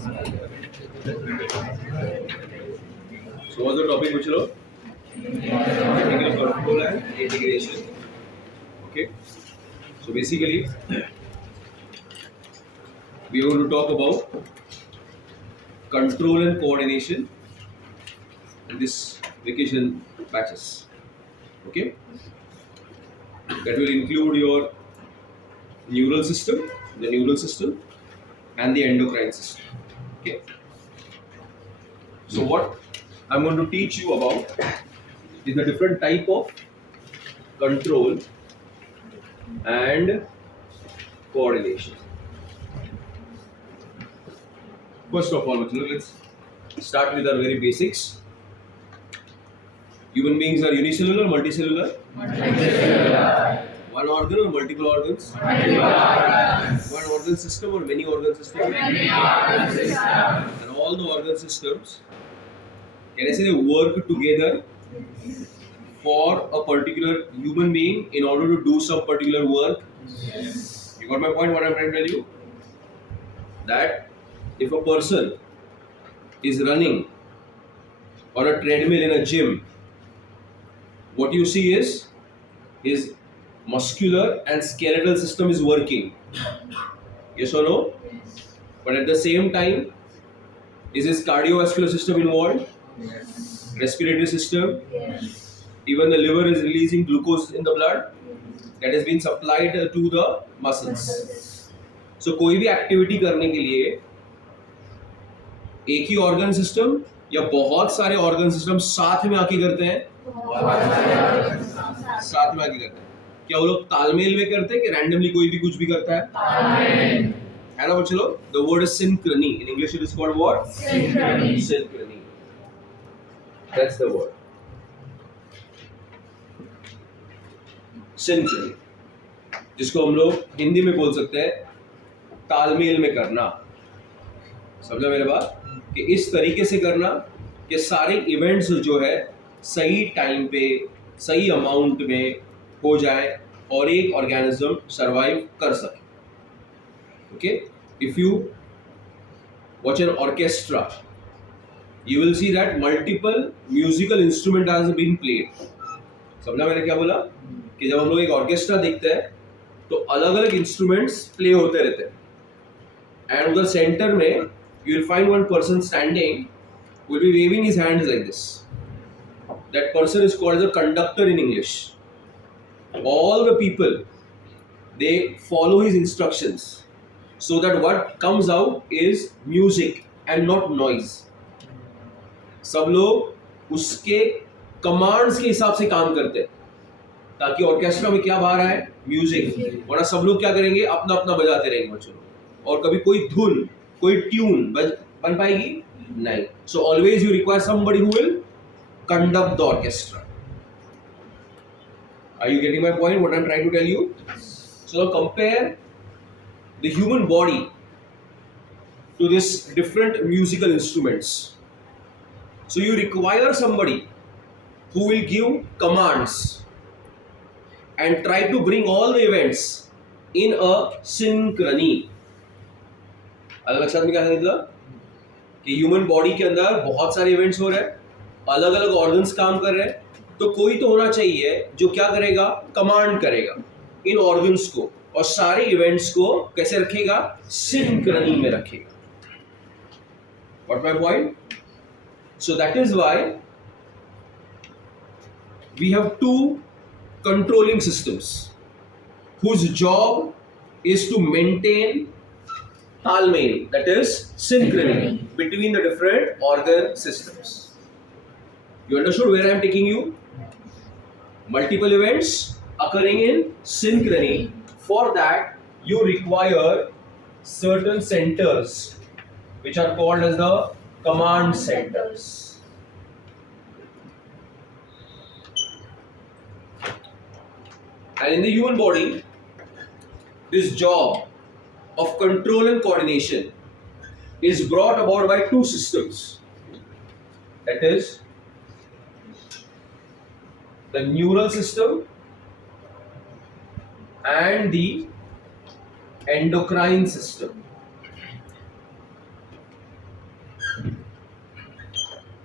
So what's the topic, Muchalo? Technical control and integration. Okay. So basically, we are going to talk about control and coordination in this vacation batches. Okay. That will include your neural system, the neural system, and the endocrine system. Okay. So what I'm going to teach you about is the different type of control and coordination. First of all, let's start with our very basics. Human beings are unicellular, multicellular? Multicellular. One organ or multiple organs? Multiple organs. One organ system or many organ systems? Many organ systems. And all the organ systems, can I say they work together for a particular human being in order to do some particular work? Yes. You got my point, what I'm trying to tell you? That if a person is running on a treadmill in a gym, what you see is his muscular and skeletal system is working. Yes or no? Yes. But at the same time, is his cardiovascular system involved? Yes. Respiratory system? Yes. Even the liver is releasing glucose in the blood that has been supplied to the muscles. So कोई भी activity करने के लिए एक ही organ system या बहुत सारे organ system साथ में आके करते हैं? साथ में आके करते हैं। क्या वो लोग तालमेल में करते हैं कि रैंडमली कोई भी कुछ भी करता है? तालमेल। है ना बच्चों? The word is synchrony. In English it is called what? Synchrony. Synchrony. That's the word. Synchrony. जिसको हम लोग हिंदी में बोल सकते हैं तालमेल में करना। समझा मेरे बात? कि इस तरीके से करना कि सारे इवेंट्स जो है सही टाइम पे सही अमाउंट में हो जाए और एक ऑर्गेनिज्म सरवाइव कर सके। Okay, if you watch an orchestra you will see that multiple musical instrument has been played. समझा मैंने क्या बोला? कि जब हम लोग एक ऑर्केस्ट्रा देखते हैं तो अलग अलग इंस्ट्रूमेंट्स प्ले होते रहते हैं एंड उधर सेंटर में you will find one person standing will be waving his hands like this. That person is called the conductor in English. All the people, they follow his instructions so that what comes out is music and not noise. सब लोग उसके commands के हिसाब से काम करते हैं ताकि ऑर्केस्ट्रा में क्या बाहर आए? म्यूजिक। वरना सब लोग क्या करेंगे? अपना अपना बजाते रहेंगे बच्चों लोग और कभी कोई धुन कोई ट्यून बन पाएगी? नहीं। So always you require somebody who will conduct the orchestra. Are you getting my point? What I'm trying to tell you? So now compare the human body to this different musical instruments. So you require somebody who will give commands and try to bring all the events in a synchrony. अलग लक्षण में क्या समझला कि human body के अंदर बहुत सारे इवेंट्स हो रहे हैं, अलग अलग ऑर्गन्स काम कर रहे हैं, तो कोई तो होना चाहिए जो क्या करेगा? कमांड करेगा इन ऑर्गन्स को और सारे इवेंट्स को कैसे रखेगा? सिंक्रनी में रखेगा। What my point? So that is why we have two controlling systems whose job is to maintain talmeil, that is synchrony between the different organ systems. You understood where I am taking you? Multiple events occurring in synchrony. For that you require certain centers which are called as the command centers. And in the human body, this job of control and coordination is brought about by two systems. That is the neural system and the endocrine system.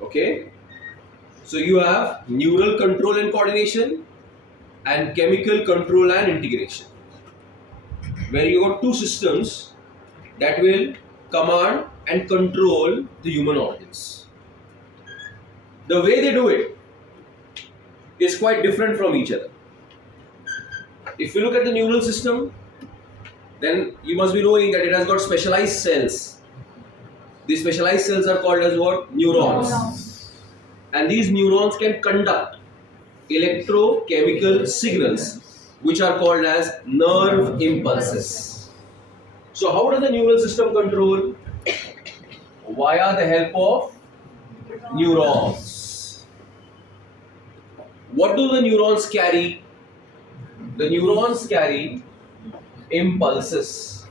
Okay, so you have neural control and coordination and chemical control and integration, where you got two systems that will command and control the human organs. The way they do it is quite different from each other. If you look at the neural system, then you must be knowing that it has got specialized cells. These specialized cells are called as what? Neurons. And these neurons can conduct electrochemical signals, which are called as nerve impulses. So how does the neural system control? Via the help of neurons. What do the neurons carry? The neurons carry impulses,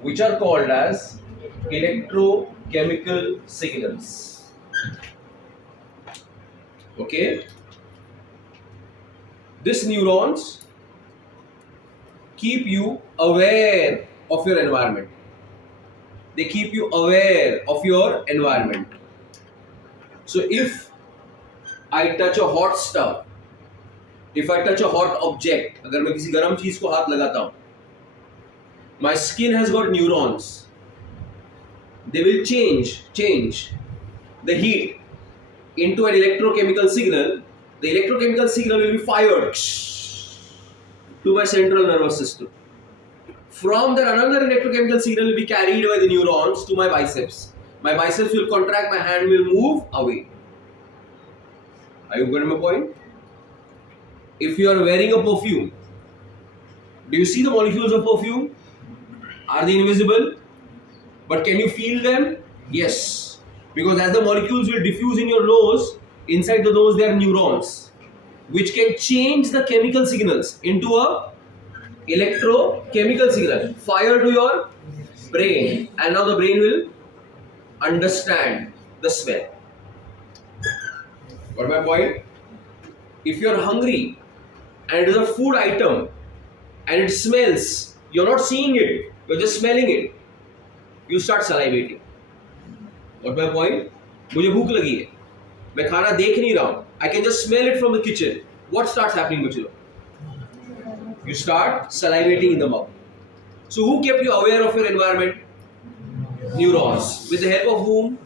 which are called as electrochemical signals. Okay? These neurons keep you aware of your environment. They keep you aware of your environment. So if I touch a hot stuff, if I touch a hot object, अगर मैं किसी गर्म चीज को हाथ लगाता हूं, my skin has got neurons. They will change the heat into an electrochemical signal. The electrochemical signal will be fired to my central nervous system. From there, another electrochemical signal will be carried by the neurons to my biceps. My biceps will contract, my hand will move away. Are you getting my point? If you are wearing a perfume, do you see the molecules of perfume? Are they invisible? But can you feel them? Yes. Because as the molecules will diffuse in your nose, inside the nose there are neurons, which can change the chemical signals into a electrochemical signal, fire to your brain, and now the brain will understand the smell. Got my point? If you are hungry and it is a food item and it smells, you're not seeing it, you're just smelling it, you start salivating. Got my point? मुझे भूख लगी है, मैं खाना देख नहीं रहा हूँ, I can just smell it from the kitchen. What starts happening with you? You start salivating in the mouth. So who kept you aware of your environment? Neurons. With the help of whom?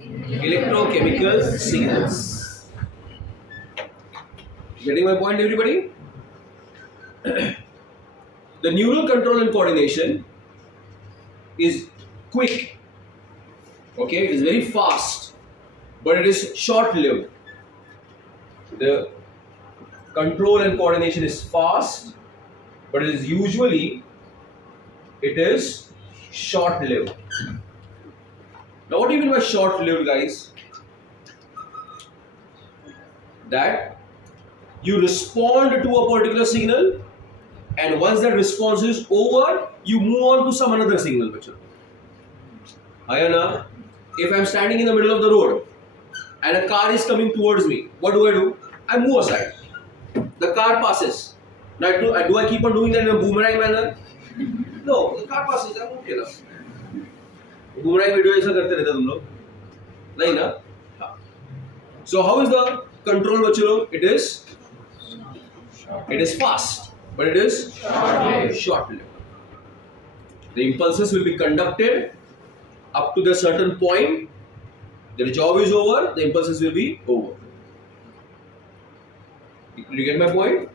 Electrochemical signals. Getting my point, everybody? The neural control and coordination is quick. Okay, it is very fast, but it is short-lived. The control and coordination is fast, but it is usually short-lived. Now, what do you mean by short-lived, guys? That you respond to a particular signal, and once that response is over, you move on to some another signal. Ayana, if I am standing in the middle of the road and a car is coming towards me, what do? I move aside. The car passes. Now, do I keep on doing that in a boomerang manner? No, the car passes. I move here. Boomerang video ऐसा करते रहते तुम लोग? नहीं ना? हाँ. So how is the control, बच्चे लोग? It is fast, but it is short-lived. The impulses will be conducted up to the certain point. The job is over. The impulses will be over. You get my point?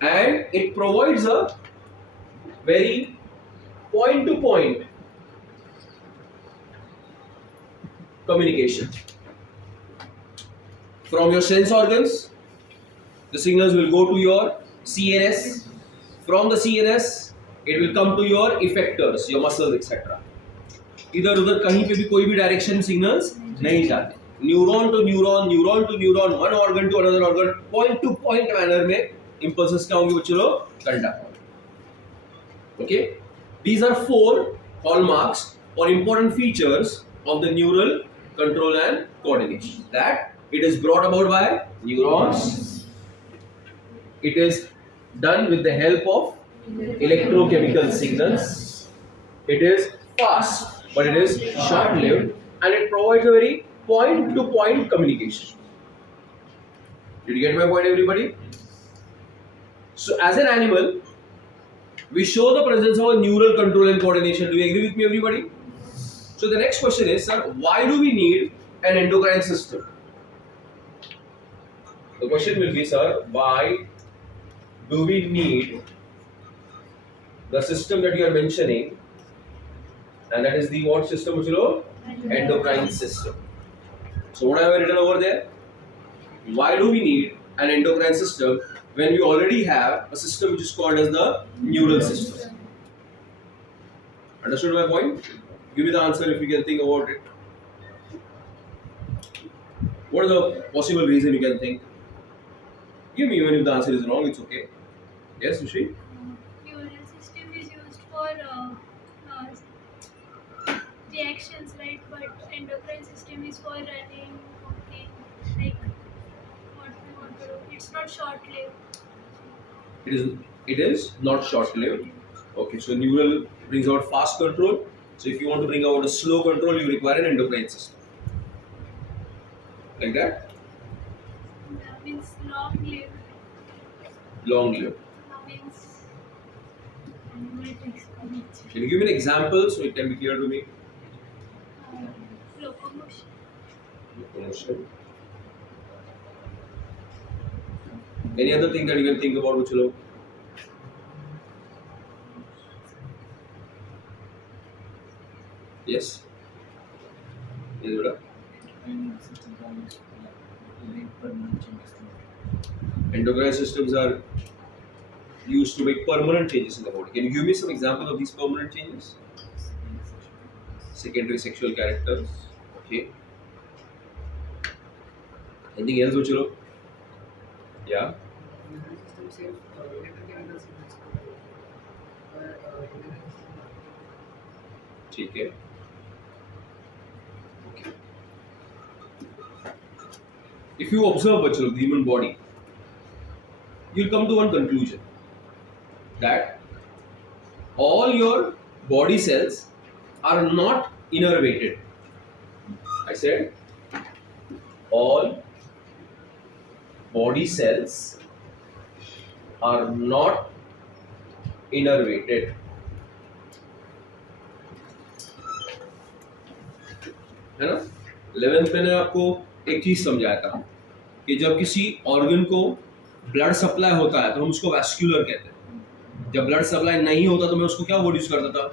And it provides a very point-to-point communication. From your sense organs, the signals will go to your CNS. From the CNS, it will come to your effectors, your muscles, etc. इधर उधर कहीं पे भी कोई भी direction signals नहीं जाते. Neuron to neuron, one organ to another organ, point to point manner में impulses क्या होंगे बच्चों लोग? Conduct. Okay, these are 4 hallmarks or important features of the neural control and coordination. That it is brought about by neurons. It is done with the help of electrochemical signals. It is fast, but it is short-lived, and it provides a very point-to-point communication. Did you get my point, everybody? So, as an animal, we show the presence of a neural control and coordination. Do you agree with me, everybody? So, the next question is, sir, why do we need an endocrine system? The question will be, sir, why do we need the system that you are mentioning? And that is the what system, Uchilo? Endocrine system. So, what I have written over there? Why do we need an endocrine system when we already have a system which is called as the neural system? Understood my point? Give me the answer if you can think about it. What is the possible reason you can think? Give me, even if the answer is wrong, it's okay. Yes, Sushi? Neural system is used for reactions, right? But endocrine system is for running, walking, like what we want to do. It's not short-lived. It is not short-lived. Okay, so neural brings out fast control. So if you want to bring out a slow control, you require an endocrine system. Like that? That means long-lived. Long-lived. That means animal exponential. Can you give me an example so it can be clear to me? Locomotion. Locomotion. Any other thing that you can think about, Uchilo? Yes? Yes, Buddha? Endocrine systems are used to make permanent changes in the body. Can you give me some examples of these permanent changes? Secondary sexual characters. Okay. Anything else, Uchilo? Yeah. ठीक है. Okay. If you observe Bachalo, the human body, you'll come to one conclusion that all your body cells are not innervated. I said all body cells are not innervated. है ना? 11th में मैंने आपको एक चीज समझाया था कि जब किसी ऑर्गन को ब्लड सप्लाई होता है तो हम उसको वैस्कुलर कहते हैं. जब ब्लड सप्लाई नहीं होता तो मैं उसको क्या वर्ड यूज करता था?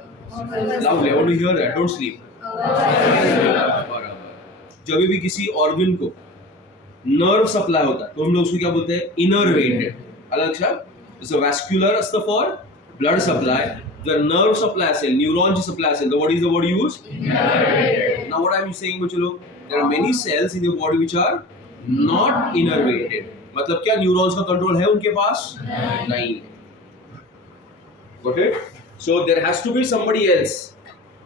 Loudly. I want to hear that. Don't sleep. बराबर. जब भी किसी ऑर्गन को नर्व सप्लाई होता है तो हम लोग उसको क्या बोलते हैं? इनरवेटेड. अलग शब्द. जैसे वैस्कुलर असतं फॉर ब्लड सप्लाई. जर नर्व सप्लाई असेल, न्यूरॉनची सप्लाई असेल, तर what is the word use? Now what I am saying, बच्चों, there are many cells in your body which are not innervated. मतलब क्या न्यूरॉन्स का कंट्रोल है उनके पास? नहीं. Got it? So there has to be somebody else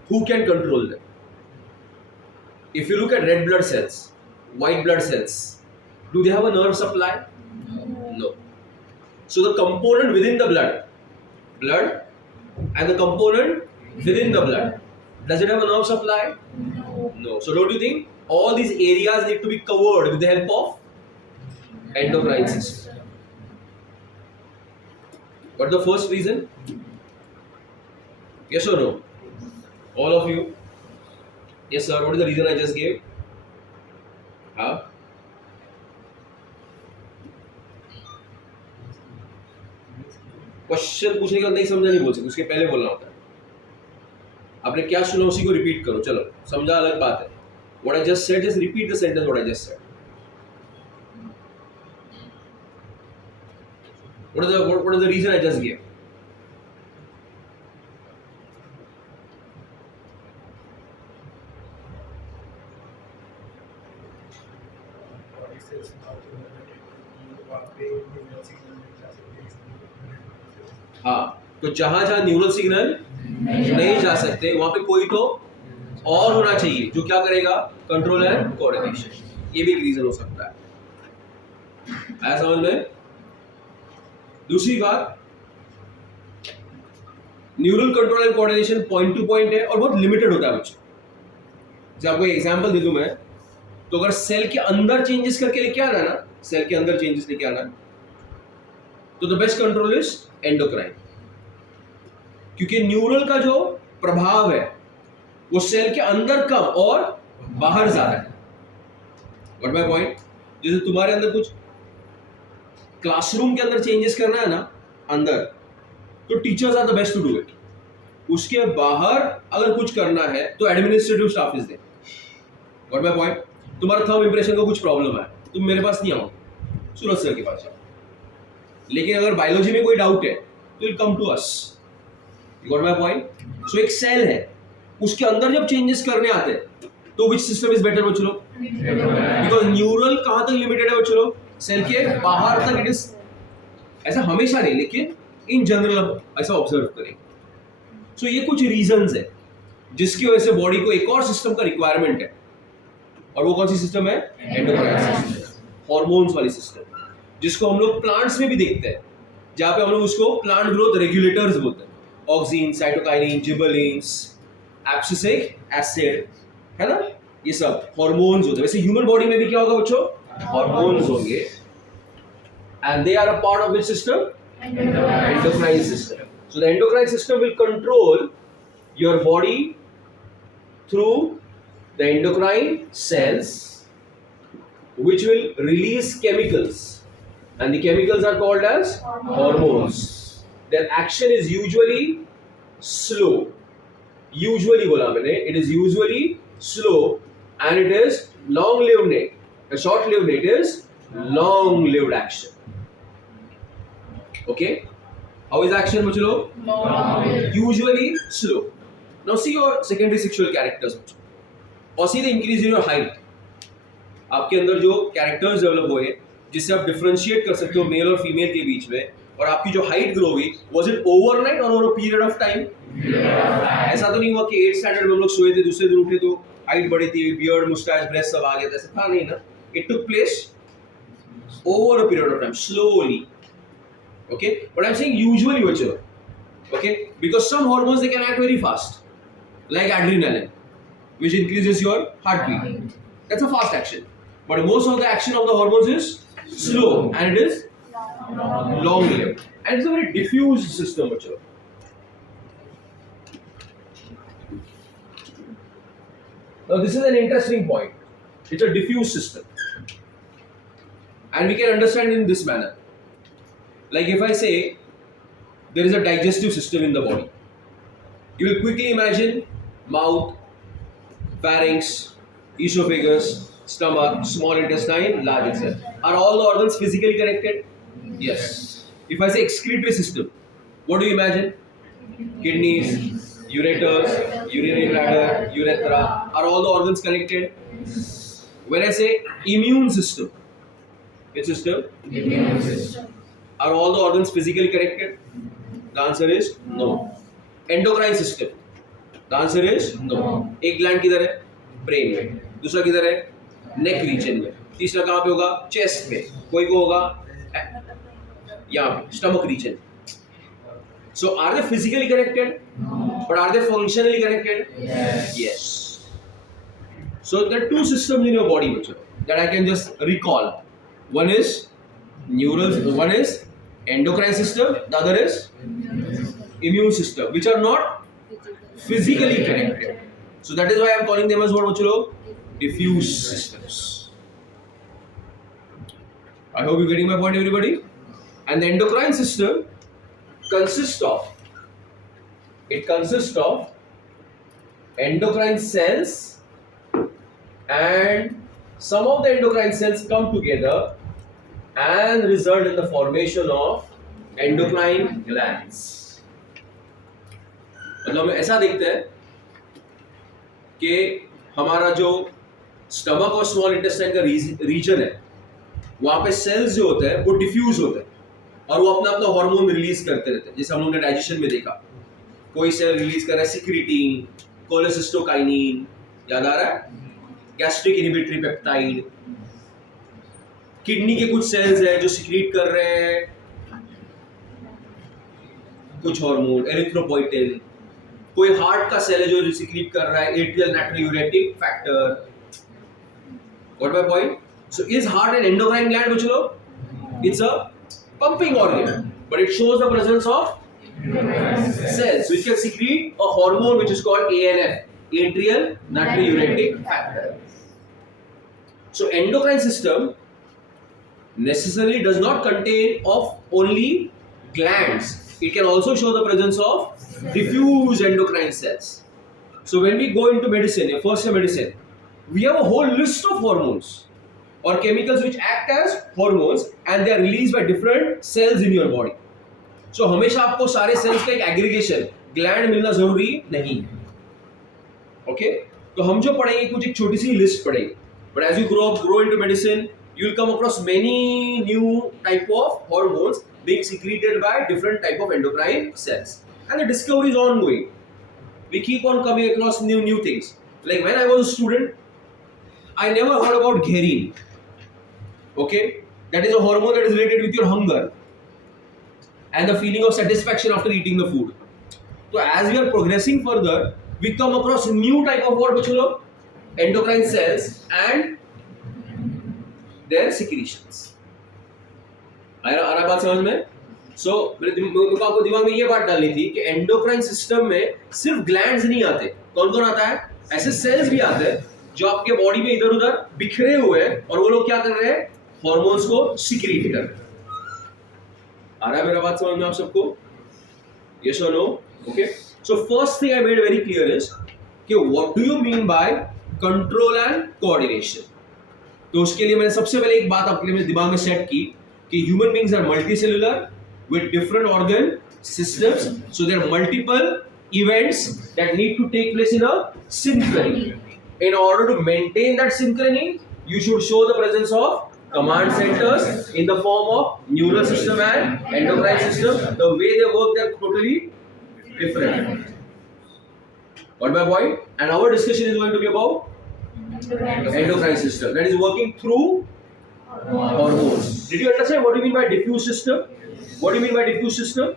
who can control them. If you look at red blood cells, white blood cells, do they have a nerve supply? No. So the component within the blood, and the component within the blood, does it have a nerve supply? No. So don't you think all these areas need to be covered with the help of endocrine system? What the first reason? Yes or no? All of you? Yes sir. What is the reason I just gave? Huh? Question पूछने के बाद नहीं समझा नहीं बोल सकते, उसके पहले बोलना होता है. आपने क्या सुना उसी को रिपीट करो. चलो, समझा अलग बात है. What I just said, just repeat the sentence what I just said. What is the reason I just gave? हाँ, तो जहां जहां न्यूरल सिग्नल नहीं जा सकते वहां पे कोई तो और होना चाहिए जो क्या करेगा? Control and coordination. ये भी एक रीजन हो सकता है. आया समझ में? दूसरी बात, neural control and coordination point two point है और बहुत लिमिटेड होता है बच्चों. जब आपको एग्जांपल दे दूं मैं, तो अगर सेल के अंदर चेंजेस करके लेके आना है ना, सेल के अंदर चेंजेस लेके आना है, तो the best control is endocrine, क्योंकि न्यूरल का जो प्रभाव है वो सेल के अंदर कम और बाहर ज्यादा है। What my point? जैसे तुम्हारे अंदर कुछ क्लासरूम के अंदर चेंजेस करना है ना अंदर, तो teachers are the best to do it. उसके बाहर अगर कुछ करना है तो administrative staff is there. What my point? तुम्हारा थंब इंप्रेशन का कुछ प्रॉब्लम है, तुम मेरे पास नहीं आओ, सूरज सर के पास जाओ। लेकिन अगर बायोलॉजी में कोई डाउट है तो will come to us. Got my point? So एक सेल है, उसके अंदर जब चेंजेस करने आते हैं तो विच सिस्टम इज बेटर बच्चों? बिकॉज न्यूरल कहां तक लिमिटेड है बच्चों? सेल के बाहर तक इट इज। ऐसा हमेशा नहीं, लेकिन इन जनरल अब ऐसा ऑब्जर्व करें। सो ये कुछ रीजंस है जिसकी वजह से बॉडी को एक और सिस्टम का रिक्वायरमेंट है, और वो कौन सी सिस्टम है? एंडोक्राइन सिस्टम, हॉर्मोन्स वाली सिस्टम, जिसको हम लोग प्लांट्स में भी देखते हैं, जहां पे हम लोग उसको प्लांट ग्रोथ रेगुलेटर्स बोलते हैं। Oxygen, cytokinin, gibberellins, abscisic acid, है ना, ये सब हॉर्मोन्स होते हैं। वैसे ह्यूमन बॉडी में भी क्या होगा बच्चों? हॉर्मोन्स होंगे, and they are a part of which system? Endocrine system. So the endocrine system will control your body through the endocrine cells, which will release chemicals, and the chemicals are called as hormones. Their action is usually slow. Usually बोला मैंने, it is usually slow, and it is long-lived. Short-lived, it is long-lived action. Okay, how is action bachlo? Usually slow. Now see your secondary sexual characters bachlo, और see the increase in your height. आपके अंदर जो characters develop हुए जिससे आप differentiate कर सकते हो मेल और फीमेल के बीच में, और आपकी जो हाइट ग्रो हुई, वाज इट ओवरनाइट और over a period of time? ऐसा तो नहीं हुआ कि 8th स्टैंडर्ड में हम लोग सोए थे, दूसरे दिन उठे तो हाइट बढ़ी थी, बियर्ड, मुस्टैच, ब्रेस्ट सब आ गया था, ऐसा था नहीं ना। It took place over a period of time, slowly. Okay, but I'm saying usually bachcho, okay, because some hormones they can act very fast, like adrenaline, which increases your heartbeat. That's a fast action, but most of the action of the hormones is slow, and it is long lived, and it's a very diffuse system bachcho. Now this is an interesting point. It's a diffuse system, and we can understand in this manner. Like if I say there is a digestive system in the body, you will quickly imagine mouth, pharynx, esophagus, stomach, small intestine, large intestine. Are all the organs physically connected? Yes. If I say excretory system, what do you imagine? Kidneys, ureters, urinary bladder, urethra. Are all the organs connected? When I say immune system, which system? Immune system. Are all the organs physically connected? The answer is no. Endocrine system. The answer is no. एक gland किधर है? Brain में। दूसरा किधर है? Neck region में। तीसरा कहाँ पे होगा? चेस्ट में। कोई को होगा यहाँ पे, stomach region. So are they physically connected? No. But are they functionally connected? Yes. Yes. So there are two systems in your body that I can just recall. One is neural, one is endocrine system, the other is immune system, which are not physically connected. So that is why I am calling them as what bachlo? Diffuse systems. I hope you're getting my point, everybody. And the endocrine system consists of endocrine cells, and some of the endocrine cells come together and result in the formation of endocrine glands. मतलब हम ऐसा देखते हैं कि हमारा जो stomach और small intestine का रीजन है, वहां पे सेल्स जो होते हैं वो डिफ्यूज होते हैं, और वो अपना अपना हार्मोन रिलीज करते रहते हैं। जैसे हम लोगों ने डाइजेशन में देखा, कोई सेल रिलीज कर रहा है सिक्रीटिन, कोलेसिस्टोकाइनिन, याद आ रहा है, गैस्ट्रिक इनहिबिटरी पेप्टाइड। किडनी के कुछ सेल्स हैं जो सिक्रीट कर रहे हैं कुछ हार्मोन, एरिथ्रोपोइटिन, कोई हार्ट का सेल है जो सिक्रीट कर रहा है atrial natriuretic factor. Got my point? So is heart an endocrine gland, Buchlo? It's a pumping organ, but it shows the presence of cells which can secrete a hormone which is called ANF, atrial natriuretic factor. So endocrine system necessarily does not contain of only glands. It can also show the presence of diffuse endocrine cells. So when we go into medicine, your first year medicine, we have a whole list of hormones or chemicals which act as hormones and they are released by different cells in your body. So हमेशा आपको सारे cells का एक aggregation gland मिलना जरूरी नहीं है. Okay? तो हम जो पढ़ेंगे कुछ एक छोटी सी list पढ़ेंगे. But as you grow into medicine, you will come across many new type of hormones being secreted by different type of endocrine cells. And the discovery is ongoing. We keep on coming across new things. Like when I was a student, I never heard about ghrelin. Okay? That is a hormone that is related with your hunger and the feeling of satisfaction after eating the food. So as we are progressing further, we come across new type of what, Buchlo? Endocrine cells and their secretions. आ रहा बात समझ में? So मेरे को आपको दिमाग में ये बात डालनी थी कि एंडोक्राइन सिस्टम में सिर्फ ग्लैंड्स नहीं आते. कौन कौन आता है? ऐसे सेल्स भी आते हैं जो आपके बॉडी में इधर उधर बिखरे हुए हैं और वो लोग क्या कर रहे हैं? हॉर्मोन्स को सिक्रीट कर रहे हैं. आ रहा है मेरा बात समझ में आप सबको? Yes or no? Okay. So first thing I made very clear is कि what do you mean by control and coordination? तो उसके लिए मैंने सबसे पहले एक बात अपने दिमाग में सेट की कि human beings are multicellular with different organ systems, so there are multiple events that need to take place in a synchrony. In order to maintain that synchrony, you should show the presence of command centers in the form of neural system and endocrine system. The way they work, they are totally different. Got my point? And our discussion is going to be about endocrine system that is working through hormones. Did you understand what do you mean by diffuse system? What do you mean by diffuse system?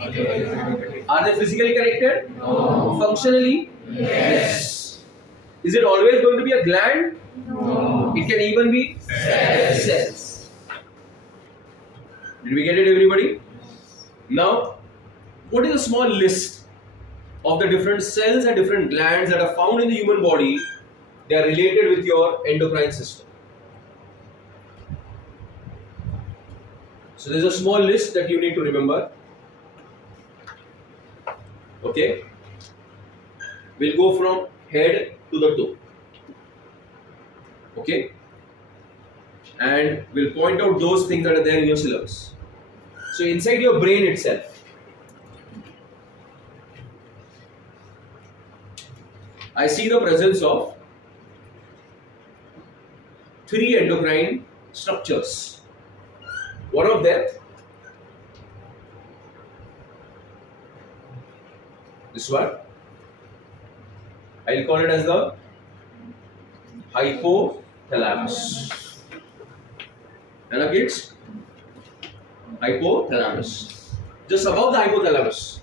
Are they physically connected? No. Functionally? Yes. Is it always going to be a gland? No. It can even be cells. Did we get it, everybody? Now, what is a small list of the different cells and different glands that are found in the human body? They are related with your endocrine system. So there's a small list that you need to remember. Okay? We'll go from head to the toe. Okay? And we'll point out those things that are there in your syllabus. So inside your brain itself, I see the presence of 3 endocrine structures. One of them, this one, I'll call it as the hypothalamus. And kids, hypothalamus. Just above the hypothalamus,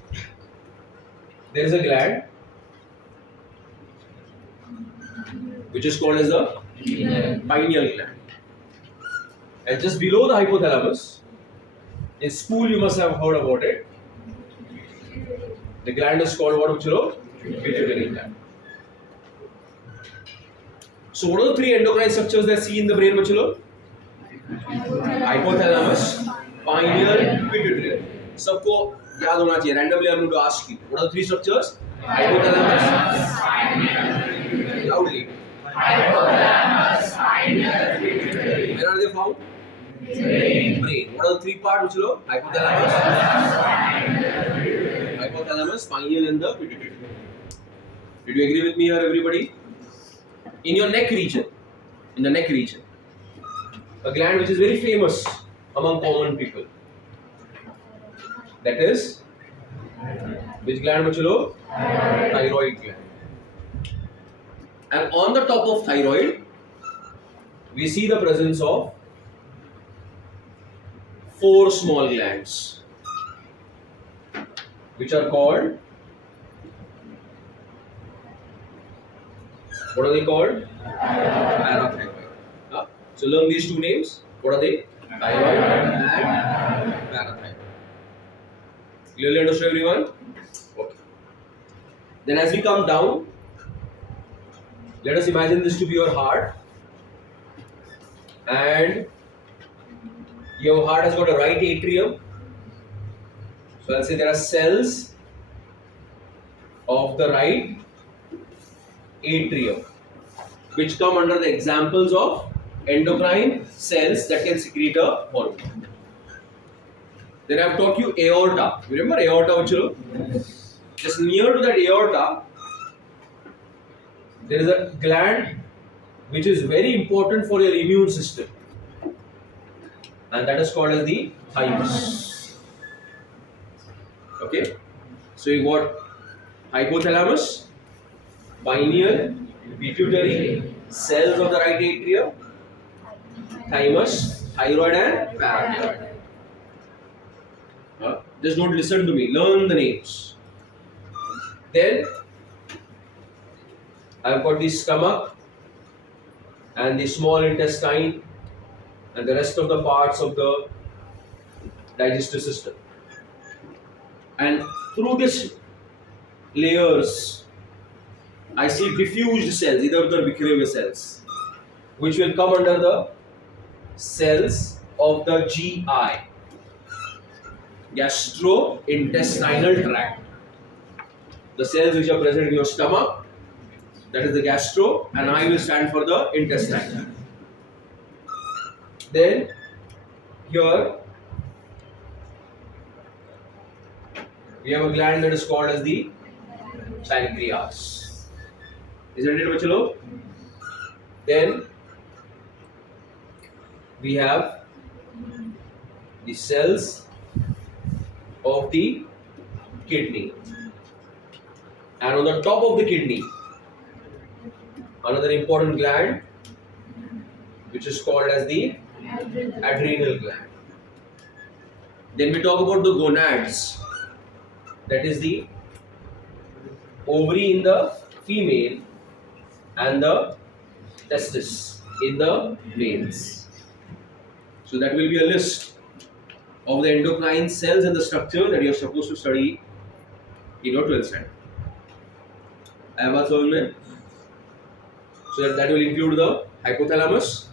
there is a gland which is called as the pineal gland. And just below the hypothalamus, in school you must have heard about it. The gland is called what, Buchlo? Pituitary gland. So what are the 3 endocrine structures that see in the brain, Buchlo? Hypothalamus, pineal, pituitary. सबको याद होना चाहिए. Randomly I'm going to ask you. What are the 3 structures? Hypothalamus, loudly. Hypothalamus, pineal, pituitary. Where are they found? Brain. What are the 3 parts, Buchlo? Hypothalamus, pineal, and the pituitary. Did you agree with me here, everybody? In your neck region, a gland which is very famous among common people. That is, which gland, Buchlo? Thyroid gland. And on the top of thyroid, we see the presence of 4 small glands, which are called What are they called? Parathyroid. So learn these two names. What are they? Thyroid and parathyroid. Clearly understood, everyone? Okay. Then as we come down, let us imagine this to be your heart, and your heart has got a right atrium. So I'll say there are cells of the right atrium which come under the examples of endocrine cells that can secrete a hormone. Then I've taught you aorta. You remember aorta, Vachalo? Just near to that aorta, there is a gland which is very important for your immune system, and that is called as the thymus. Okay, so you got hypothalamus, pineal, pituitary, cells of the right atrium, thymus, thyroid, and parathyroid. Just don't listen to me. Learn the names. Then I've got the stomach and the small intestine and the rest of the parts of the digestive system. And through this layers, I see diffused cells, either the bikhive cells, which will come under the cells of the GI, gastrointestinal tract. The cells which are present in your stomach, that is the gastro, and I will stand for the intestine. Then here we have a gland that is called as the pancreas. Isn't it, Bachalo? Then we have the cells of the kidney, and on the top of the kidney, another important gland which is called as the adrenal gland. Then we talk about the gonads, that is the ovary in the female and the testis in the males. So that will be a list of the endocrine cells and the structure that you are supposed to study in your 12th standard. I have also learned. So that will include the hypothalamus,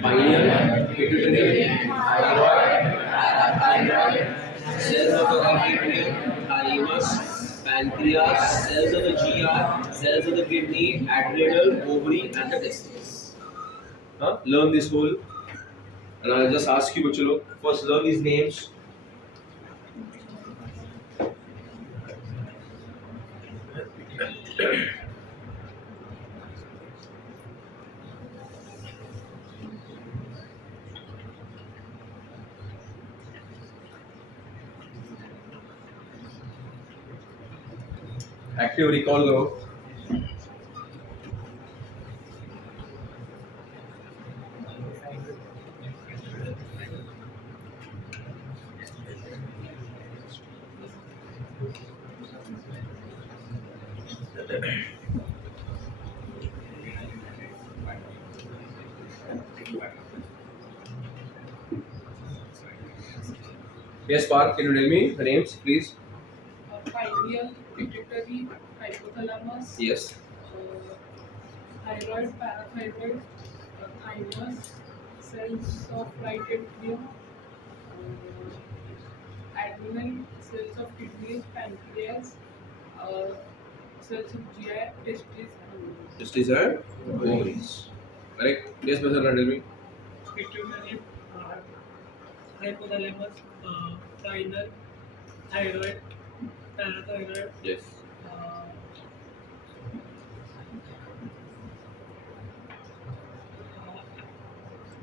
pineal, pituitary, thyroid, parathyroid, cells of the atrium, thymus, pancreas, cells of the GI, cells of the kidney, adrenal, ovary, and the testes. Learn this whole, and I'll just ask you, Bachalo, first learn these names. Active recall करो. Yes, Park, can you tell me the names, please? Pineal, pituitary, hypothalamus, Yes. thyroid, parathyroid, thymus, cells of right atrium, adrenal, cells of kidneys, pancreas, cells of GI, testes, and Testes and ovaries. Correct? Yes, Professor, tell me. pituitary, hypothalamus, pineal, thyroid, parathyroid, Yes.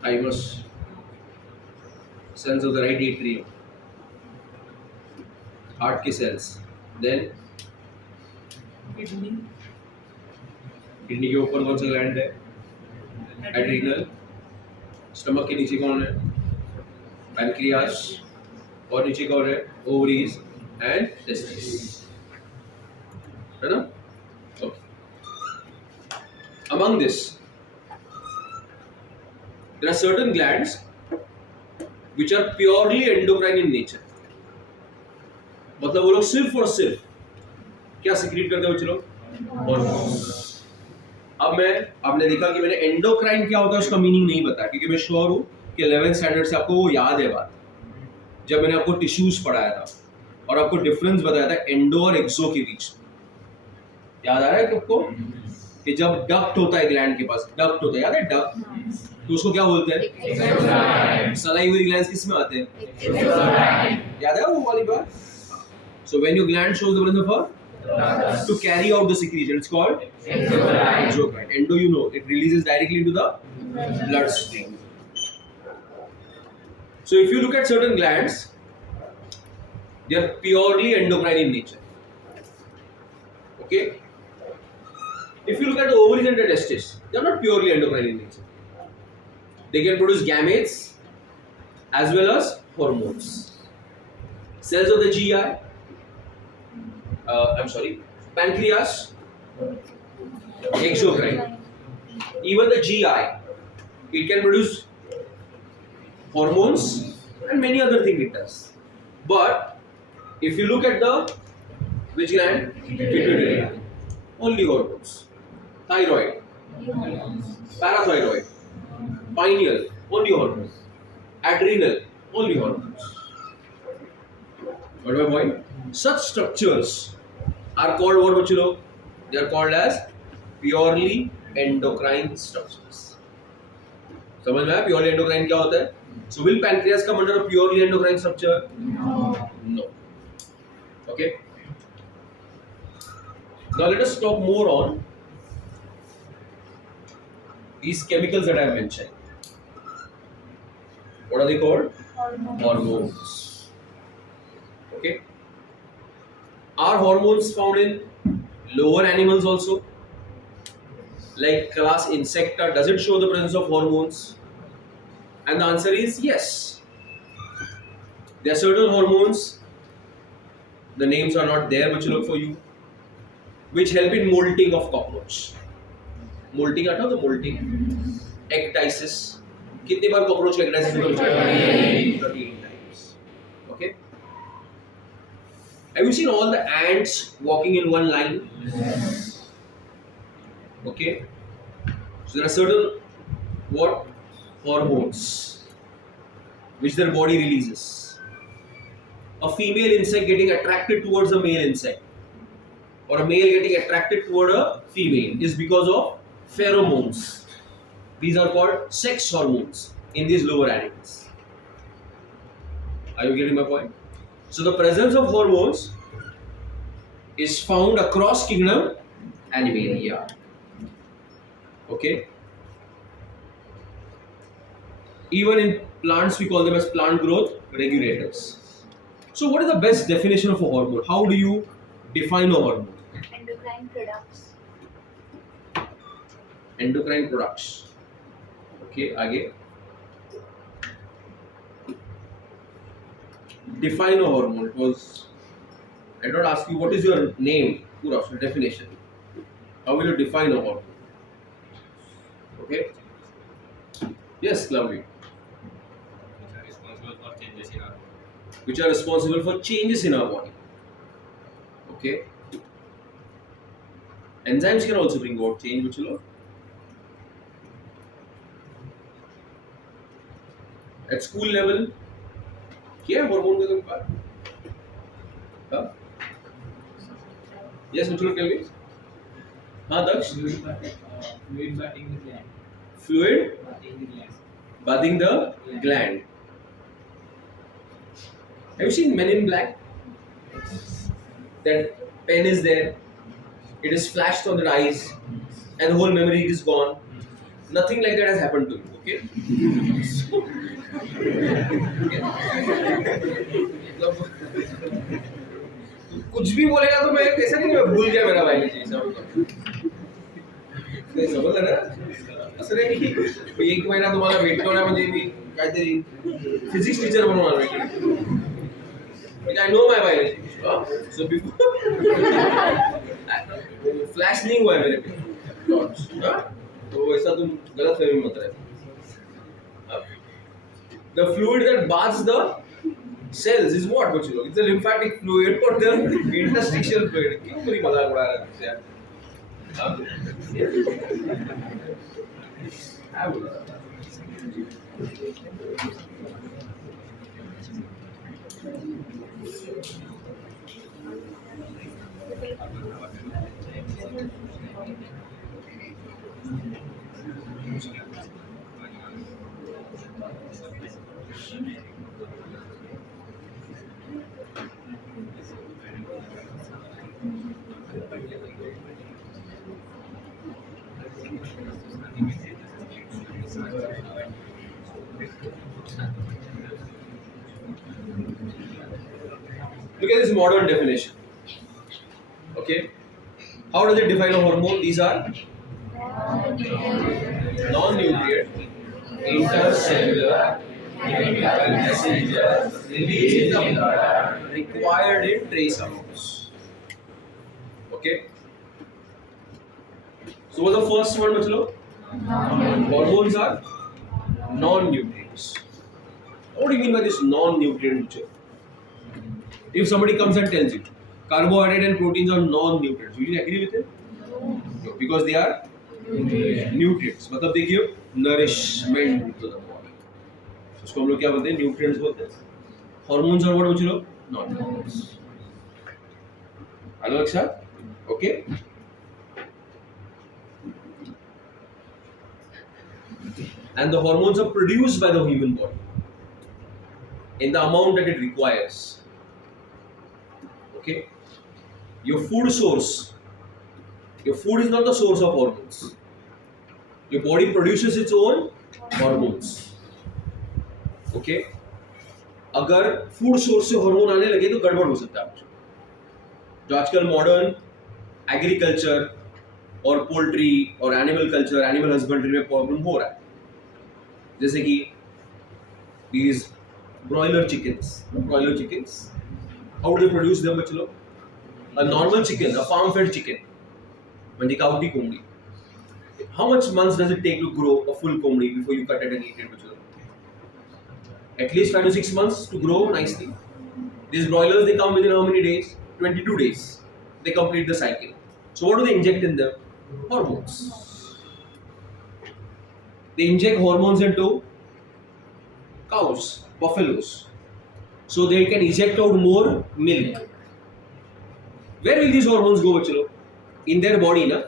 Thymus, cells of the right atrium, heart के cells. Then kidney, kidney के ऊपर कौन सा gland है? Adrenal. Stomach के नीचे कौन है? पैनक्रियास. और नीचे कौन है? Ovaries and testis. है ना? Okay. among this there are certain glands which are purely endocrine in nature. मतलब वो लोग सिर्फ और सिर्फ क्या सिक्रीट करते हैं बच्चे लोग? हॉर्मोन्स. अब आपने देखा कि मैंने एंडोक्राइन क्या होता है उसका मीनिंग नहीं बताया, क्योंकि मैं श्योर हूँ कि 11th स्टैंडर्ड से आपको वो याद है बात, जब मैंने आपको टिश्यूज पढ़ाया था और आपको डिफरेंस बताया था एंडो और एक्सो के बीच. याद आ रहा है कि आपको कि जब डक्ट होता है ग्लैंड के पास, डक्ट होता है, याद है डक्ट, तो उसको क्या बोलते हैं? सलाइवरी ग्लैंड्स किस में आते हैं? याद है वो वाली बात? So when your gland shows the presence of to carry out the secretion, it's called exocrine. Endo, you know, it releases directly into the bloodstream. So if you look at certain glands, they are purely endocrine in nature. Okay? If you look at the ovaries and the testes, they are not purely endocrine in nature. They can produce gametes as well as hormones. Cells of the GI, pancreas, exocrine. Even the GI, it can produce hormones and many other things it does. But if you look at the which gland? Pituitary. Only hormones. Thyroid, parathyroid, pineal, only hormones. Adrenal, only hormones. What my point? Such structures are called what, bachelo? They are called as purely endocrine structures. समझ में आया purely endocrine क्या होता है? So will pancreas come under a purely endocrine structure? No. Okay. Now let us talk more on these chemicals that I have mentioned. What are they called? Hormones. Okay. Are hormones found in lower animals also? Like class Insecta, does it show the presence of hormones? And the answer is yes. There are certain hormones, the names are not there which look for you, which help in molting of cockroach. Molting आता है तो molting, ecdysis. कितनी बार cockroach का ecdysis होता है? 13 times. Okay. Have you seen all the ants walking in one line? Okay. So there are certain what hormones which their body releases. A female insect getting attracted towards a male insect, or a male getting attracted toward a female, is because of pheromones. These are called sex hormones in these lower animals. Are you getting my point? So the presence of hormones is found across kingdom Animalia. Okay. Even in plants, we call them as plant growth regulators. So what is the best definition of a hormone? How do you define a hormone? Endocrine products. Endocrine products. Okay, आगे. Define a hormone. It was. I did not ask you what is your name. Pura definition. How will you define a hormone? Okay. Yes, Cloudy. Which are responsible for changes in our body. Which are responsible for changes in our body. Okay. Enzymes can also bring about change, which will. At school level, क्या है hormone का तुम पार? हाँ? Yes, which will tell me? हाँ, Daksh? Fluid bathing the gland. Fluid Bathing the gland. bathing the gland. Have you seen Men in Black? That pen is there, it is flashed on their eyes, and the whole memory is gone. Nothing like that has happened to you, okay? कुछ भी बोलेगा तो मैं कैसे नहीं, मैं भूल गया मेरा बायोलॉजी समझ ना असं नाही की एक महिना तुम्हाला भेटवण्या म्हणजे मी काहीतरी फिजिक्स टीचर बनवून आलो इकडे. I know my biology. So before flash नहीं हुआ है मेरे पे. वैसा तुम गलत फहमी मत रहे. The fluid that baths the cells is what बच्चों? It's a lymphatic fluid or the interstitial fluid. क्यों मेरी मजाक उड़ा रहा है तुझसे यार? क्या बोल रहा है? Look at this modern definition. Okay, how does it define a hormone? These are non-nutrient, intercellular, chemical messengers released in the blood, required in trace amounts. Okay. So what's the first one, bachlo? Hormones are non-nutrients. What do you mean by this non-nutrient? If somebody comes and tells you carbohydrate and proteins are non-nutrients, will you agree with it? No, because they are nutrients. मतलब they give nourishment to the body. So उसको हम लोग क्या बोलते हैं? Nutrients बोलते हैं. Hormones are what बच्चे लोग? Non-nutrients. Hello, Akshay? Okay. And the hormones are produced by the human body in the amount that it requires. Okay, your food source. Your food is not the source of hormones. Your body produces its own hormones. Okay, अगर food source से hormone आने लगे तो गड़बड़ हो सकता है. जो आजकल मॉडर्न एग्रीकल्चर और पोल्ट्री और एनिमल कल्चर, एनिमल हस्बेंड्री में प्रॉब्लम हो रहा है. जैसे कि these broiler chickens, how do they produce them? बच्चों, a normal chicken, a farm-fed chicken, म्हणजे गावठी कोंबडी. How much months does it take to grow a full कोंबडी before you cut it and eat it? बच्चों, at least 5 to 6 months to grow nicely. These broilers, they come within how many days? 22 days. They complete the cycle. So what do they inject in them? Hormones. They inject hormones into cows, buffaloes, so they can eject out more milk. Where will these hormones go, bachalo? In their body, na?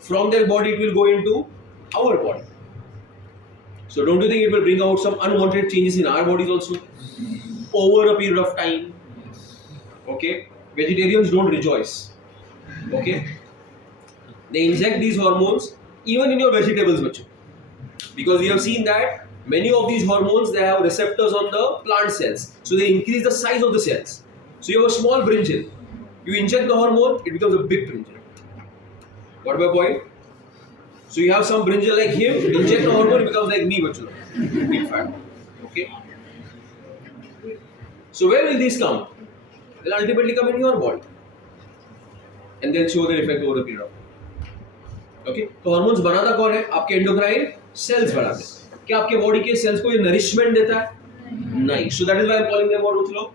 From their body, it will go into our body. So don't you think it will bring out some unwanted changes in our bodies also over a period of time? Okay, vegetarians don't rejoice. Okay, they inject these hormones even in your vegetables, bacho, because we have seen that many of these hormones, they have receptors on the plant cells, so they increase the size of the cells. So you have a small brinjal, you inject the hormone, it becomes a big brinjal. Got my point? So you have some brinjal like him, inject the hormone, it becomes like me, bacho, big fat. Okay. So where will these come? They'll ultimately come in your body, and they'll show their effect over a period of time. Okay. तो hormones बनाता कौन है? आपके endocrine cells बनाते हैं. क्या आपके body के सेल्स को ये नरिशमेंट देता है? नहीं. So that is why I am calling them what, bachlo?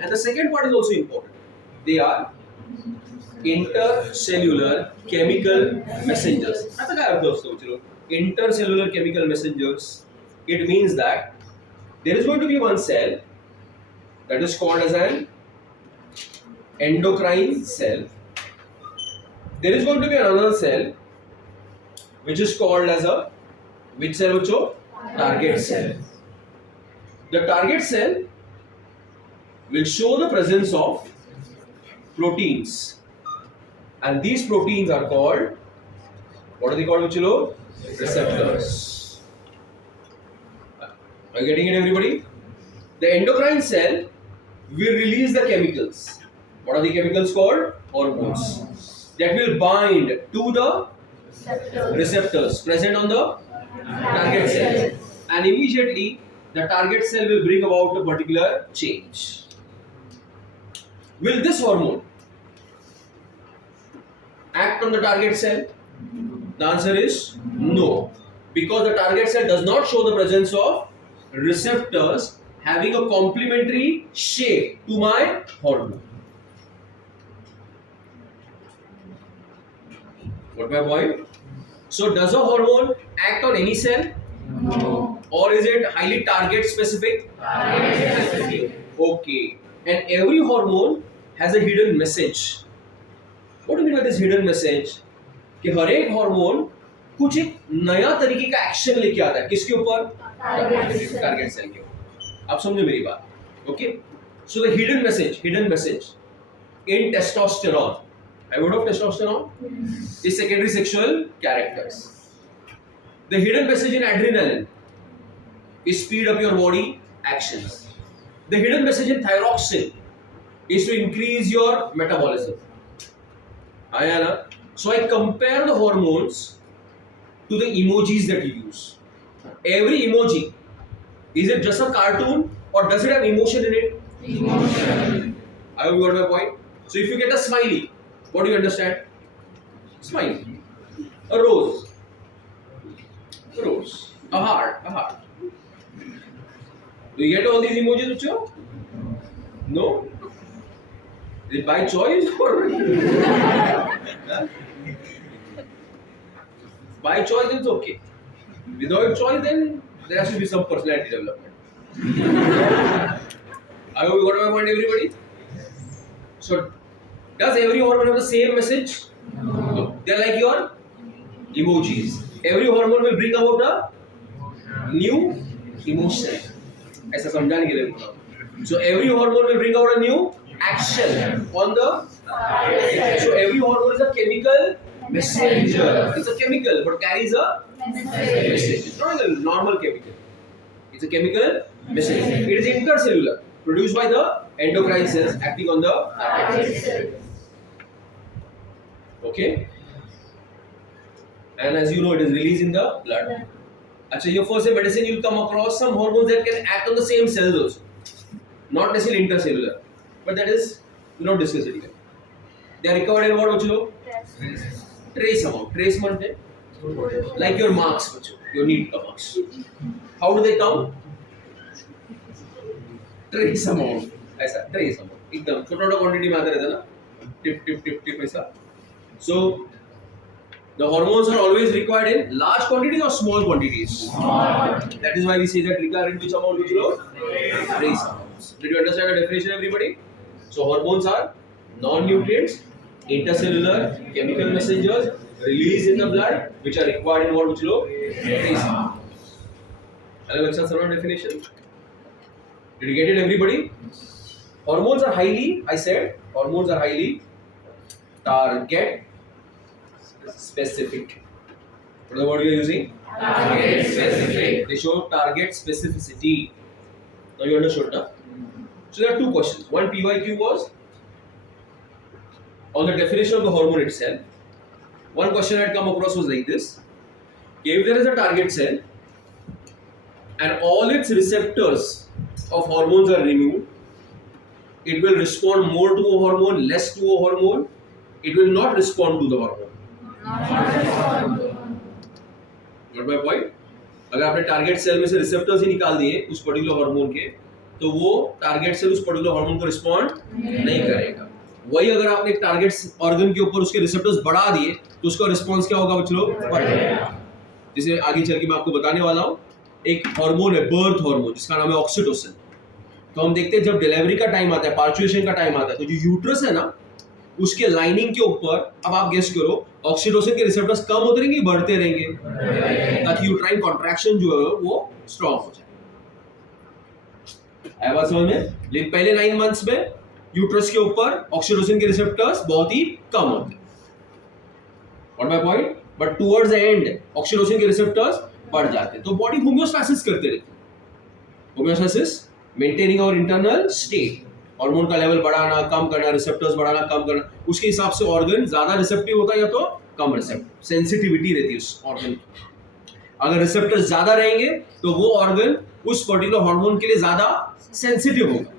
And the second part is also important. They are intercellular chemical messengers. आता काय अर्थ असतो बच्चों? Intercellular chemical messengers. It means that there is going to be one cell that is called as an endocrine cell. There is going to be another cell which is called as a which cell, bachcho? Target cell. The target cell will show the presence of proteins, and these proteins are called, what are they called, bachcho? Receptors. Are you getting it, everybody? The endocrine cell will release the chemicals. What are the chemicals called? Hormones. That will bind to the receptors present on the target cell, and immediately the target cell will bring about a particular change. Will this hormone act on the target cell? The answer is no, because the target cell does not show the presence of receptors having a complementary shape to my hormone. Got my point? So does a hormone act on any cell? No. Or is it highly target specific? Target specific. Okay. And every hormone has a hidden message. What do you mean by this hidden message? कि हर एक hormone कुछ एक नया तरीके का action लेके आता है किसके ऊपर? टारगेट सेल के ऊपर. आप समझो मेरी बात. Okay. So the hidden message in testosterone. Have you heard of testosterone? Is secondary sexual characters. The hidden message in adrenaline is speed up your body actions. The hidden message in thyroxine is to increase your metabolism. Ayana. So I compare the hormones to the emojis that you use. Every emoji, is it just a cartoon or does it have emotion in it? Emotion. I hope you got my point. So if you get a smiley, what do you understand? Smiley. A rose. A heart. Do you get all these emojis, Ucho? No? Is it by choice or? By choice, it's okay. Without choice, then there has to be some personality development. I hope you got my point, everybody. So, does every hormone have the same message? No. They're like your emojis. Every hormone will bring about a new emotion. ऐसा समझाने के लिए बोला. So every hormone will bring out a new action on the. So every hormone is a chemical messenger. It's a chemical, but carries a message. It's not a normal chemical. It's a chemical messenger. It is intercellular, produced by the endocrine cells acting on the target cell. Okay. And as you know, it is released in the blood. Actually, your first day medicine, you'll come across some hormones that can act on the same cells also. Not necessarily intercellular, but that is, we not discuss it here. They are recovered in what, Bachalo? Trace amount. Trace means like your marks, Bachalo. Your need marks. How do they come? Trace amount. ऐसा trace amount. एकदम छोटा-छोटा quantity में आता रहता है ना. Tip ऐसा. So the hormones are always required in large quantities or small quantities. That is why we say that require in which amount, which low? Trace amounts. Did you understand the definition, everybody? So hormones are non-nutrients, intercellular chemical messengers released in the blood, which are required in what, which low? Trace amounts. Hello, some definition. Did you get it, everybody? Hormones are highly, I said, hormones are highly target specific. What is the word you are using? Target specific. They show target specificity. Now you understood, na? So there are two questions. One PYQ was on the definition of the hormone itself. One question I had come across was like this: if there is a target cell and all its receptors of hormones are removed, it will respond more to a hormone, less to a hormone. It will not respond to the hormone. Got my point? अगर आपने target cell में से receptors ही निकाल दिए उस particular hormone के, तो वो टारगेट सेल उस पर्टिकुलर हार्मोन को रिस्पॉन्ड नहीं करेगा. वही अगर आपने एक टारगेट ऑर्गन के ऊपर उसके रिसेप्टर्स बढ़ा दिए तो उसका रिस्पॉन्स क्या होगा बच्चों? बढ़ेगा. जिसे आगे चल के मैं आपको बताने वाला हूँ. एक हार्मोन है बर्थ हार्मोन जिसका नाम है ऑक्सीटोसिन. तो हम देखते हैं जब डिलीवरी का टाइम आता है, पार्चुएशन का टाइम आता है, तो जो यूट्रस है ना उसके लाइनिंग के ऊपर अब आप गेस करो ऑक्सीटोसिन के रिसेप्टर्स कम होते रहेंगे बढ़ते रहेंगे ताकि यूट्राइन कॉन्ट्रैक्शन जो है वो स्ट्रॉन्ग हो जाए. आया बात समझ में? लेकिन पहले 9 मंथ्स में यूट्रस के ऊपर ऑक्सीटोसिन के रिसेप्टर्स बहुत ही कम होते हैं. What my point? But towards the end oxytocin के रिसेप्टर्स बढ़ जाते हैं. तो बॉडी होम्योस्टैसिस करते रहती है. Homeostasis maintaining our internal state. Hormone का लेवल बढ़ाना कम करना, रिसेप्टर्स बढ़ाना कम करना, उसके हिसाब से ऑर्गन ज्यादा रिसेप्टिव होता है या तो कम रिसेप्टिव. सेंसिटिविटी रहती है उस ऑर्गन की. अगर रिसेप्टर्स ज्यादा रहेंगे तो वो ऑर्गन उस पर्टिकुलर हार्मोन के लिए ज्यादा सेंसिटिव होगा.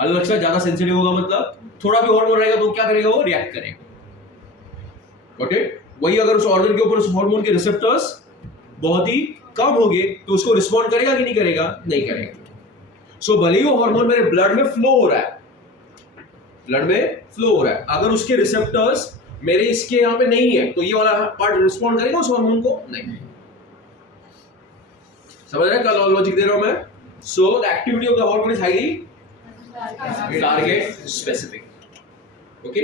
अलग अच्छा ज्यादा सेंसिटिव होगा मतलब थोड़ा भी हार्मोन रहेगा तो क्या करेगा? वो रिएक्ट करेगा. Got it? वही अगर उस ऑर्गन के ऊपर उस हार्मोन के रिसेप्टर्स बहुत ही कम हो गए तो उसको रिस्पॉन्ड करेगा कि नहीं करेगा? नहीं करेगा। सो भले ही वो हार्मोन मेरे ब्लड में फ्लो हो रहा है, ब्लड में फ्लो हो रहा है, अगर उसके रिसेप्टर्स मेरे इसके यहाँ पे नहीं है तो ये वाला पार्ट रिस्पॉन्ड करेगा उस हार्मोन को? नहीं। समझ रहे हैं क्या लॉजिक दे रहा हूं मैं? So the activity of the hormone is highly target specific. Okay,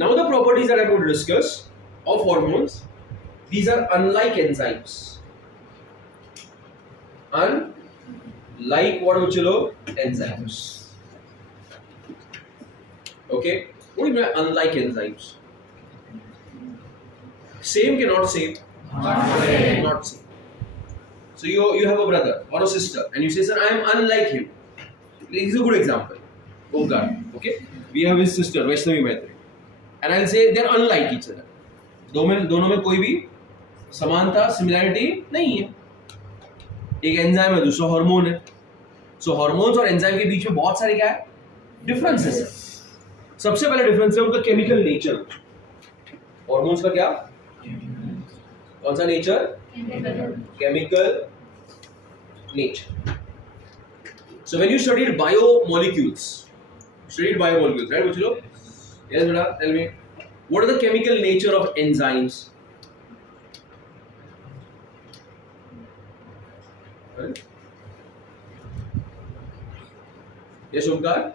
now the properties that I'm going to discuss of hormones, these are unlike enzymes. Unlike what chalo enzymes. Okay, what do you mean unlike enzymes? Same cannot same. Not same. So you have a brother or a sister and you say, sir, I am unlike him. This is a good example. Omkar. Okay, we have his sister Vaishnavi Maitri and I'll say they are unlike each other. दोनों में कोई भी समानता similarity नहीं है. एक enzyme है, दूसरा हार्मोन है. सो हार्मोन्स और एंजाइम के बीच में बहुत सारे क्या है डिफरेंसेस है. सबसे पहला डिफरेंस है उनका केमिकल नेचर. हार्मोन्स का क्या कौन सा nature? Chemical nature. So when you studied biomolecules, right, Buchlo? Yes, beta, tell me. What is the chemical nature of enzymes? Right? Yes, Omkar?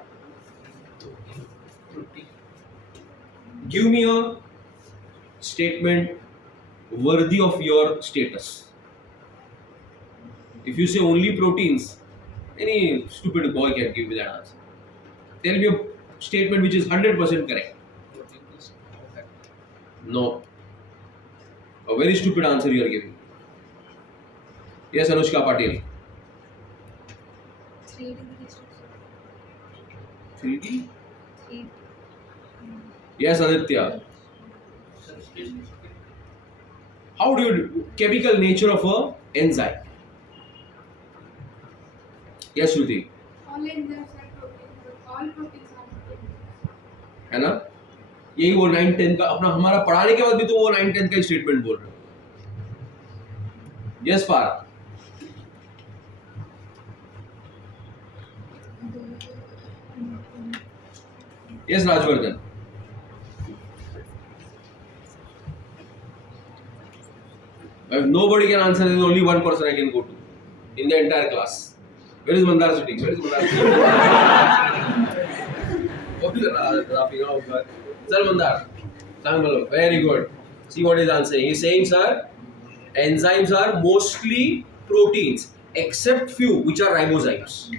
Give me a statement worthy of your status. If you say only proteins, any stupid boy can give me that answer. Tell me a statement which is 100% correct. No. A very stupid answer you are giving. Yes, Anushka Patil. 3D? Yes, Aditya. How do you chemical nature of a enzyme? Yes, Shruti. All enzymes are proteins, but all proteins are proteins. है ना? यही वो 9-10 का अपना हमारा पढ़ाने के बाद भी तो वो 9-10 का स्टेटमेंट बोल रहे हो. यस पार. Yes Rajvardhan. If nobody can answer, there is only one person I can go to in the entire class. Where is Mandar sitting? Where is Mandar sitting? What is laughing out? Sir Mandar. Very good. See what he's answering. He's saying, sir, enzymes are mostly proteins except few which are ribozymes.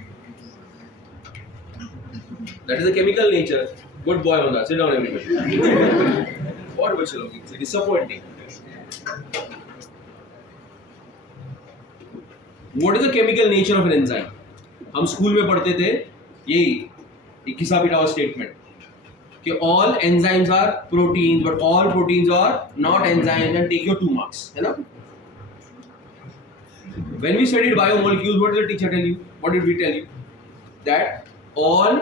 That is the chemical nature. Good boy, Mandar. Sit down, everybody. What was looking? It's disappointing. What is the chemical nature of an enzyme? हम school में पढ़ते थे यही 21वां पिटावा statement कि all enzymes are proteins but all proteins are not enzymes and take your 2 marks, है ना? When we studied biomolecules, what did the teacher tell you? What did we tell you? That all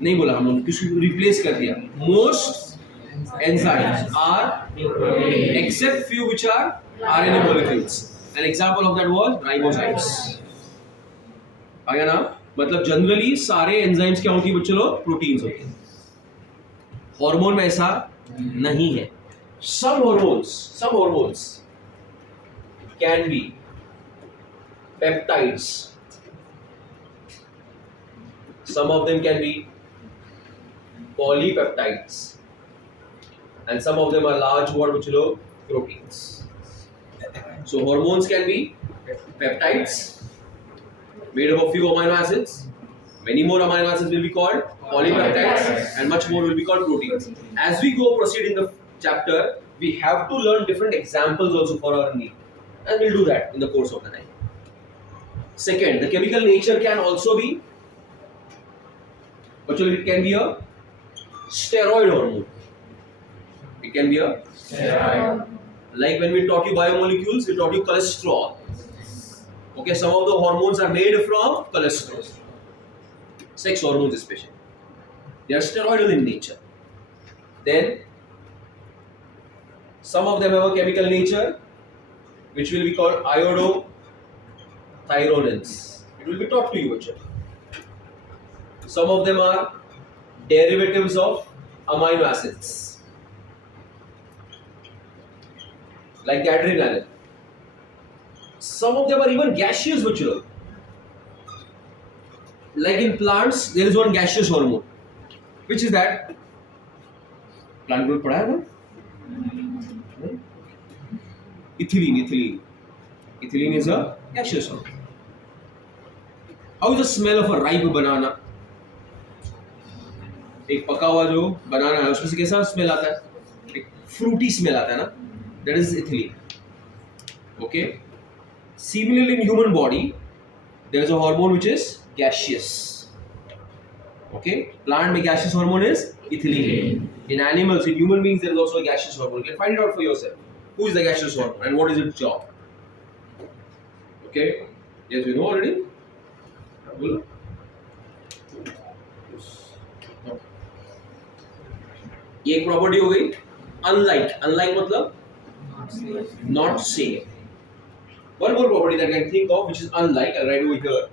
नहीं बोला हम लोग किसको replace कर दिया. Most enzymes are except few which are RNA molecules. An example of that was ribozymes. आया ना? मतलब जनरली सारे एंजाइम्स क्या होती है बच्चों लोग? प्रोटीन्स होती हैं. हार्मोन में ऐसा नहीं है. some hormones can be peptides. Some of them can be polypeptides and some of them are large what which are proteins. So hormones can be peptides made up of few amino acids. Many more amino acids will be called polypeptides and much more will be called proteins. As we go proceed in the chapter, we have to learn different examples also for our need, and we'll do that in the course of the night. Second, the chemical nature can also be, actually it can be a steroid hormone. It can be a steroid. Like when we taught you biomolecules, we taught you cholesterol. Okay, some of the hormones are made from cholesterol. Sex hormones especially. They are steroidal in nature. Then Some of them have a chemical nature which will be called iodothyronins. It will be taught to you actually. Some of them are derivatives of amino acids like the adrenaline. Some of them are even gaseous bachalo. Like in plants there is one gaseous hormone. Which is that? Plant growth पढ़ा है ना? Ethylene is a gaseous hormone. How is the smell of a ripe banana? एक पका हुआ जो बनाना है उसमें से कैसा स्मेल आता है? एक फ्रूटी स्मेल आता है ना? That is ethylene. Okay. Similarly, in human body, there is a hormone which is gaseous. Okay. Plant में gaseous hormone is ethylene. In animals, in human beings, there is also a gaseous hormone. You can find it out for yourself. Who is the gaseous hormone and what is its job? Okay. Yes, you know already. बोलो. ये एक property हो गई. Unlike मतलब not same. One more property that I can think of which is unlike, I'll write over here.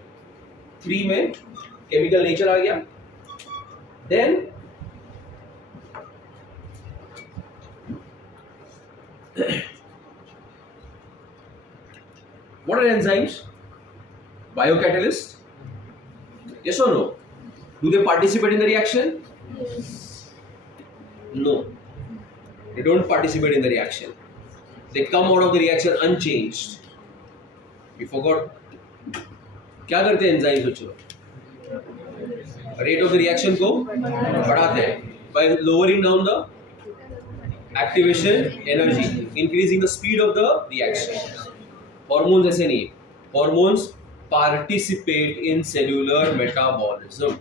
3 में chemical nature आ गया. Then what are enzymes? Biocatalysts? Yes or no? Do they participate in the reaction? No. They don't participate in the reaction. They come out of the reaction unchanged. You forgot. क्या करते हैं enzymes बच्चों? Rate of the reaction को बढ़ाते हैं by lowering down the activation energy, increasing the speed of the reaction. Hormones ऐसे नहीं. Hormones participate in cellular metabolism.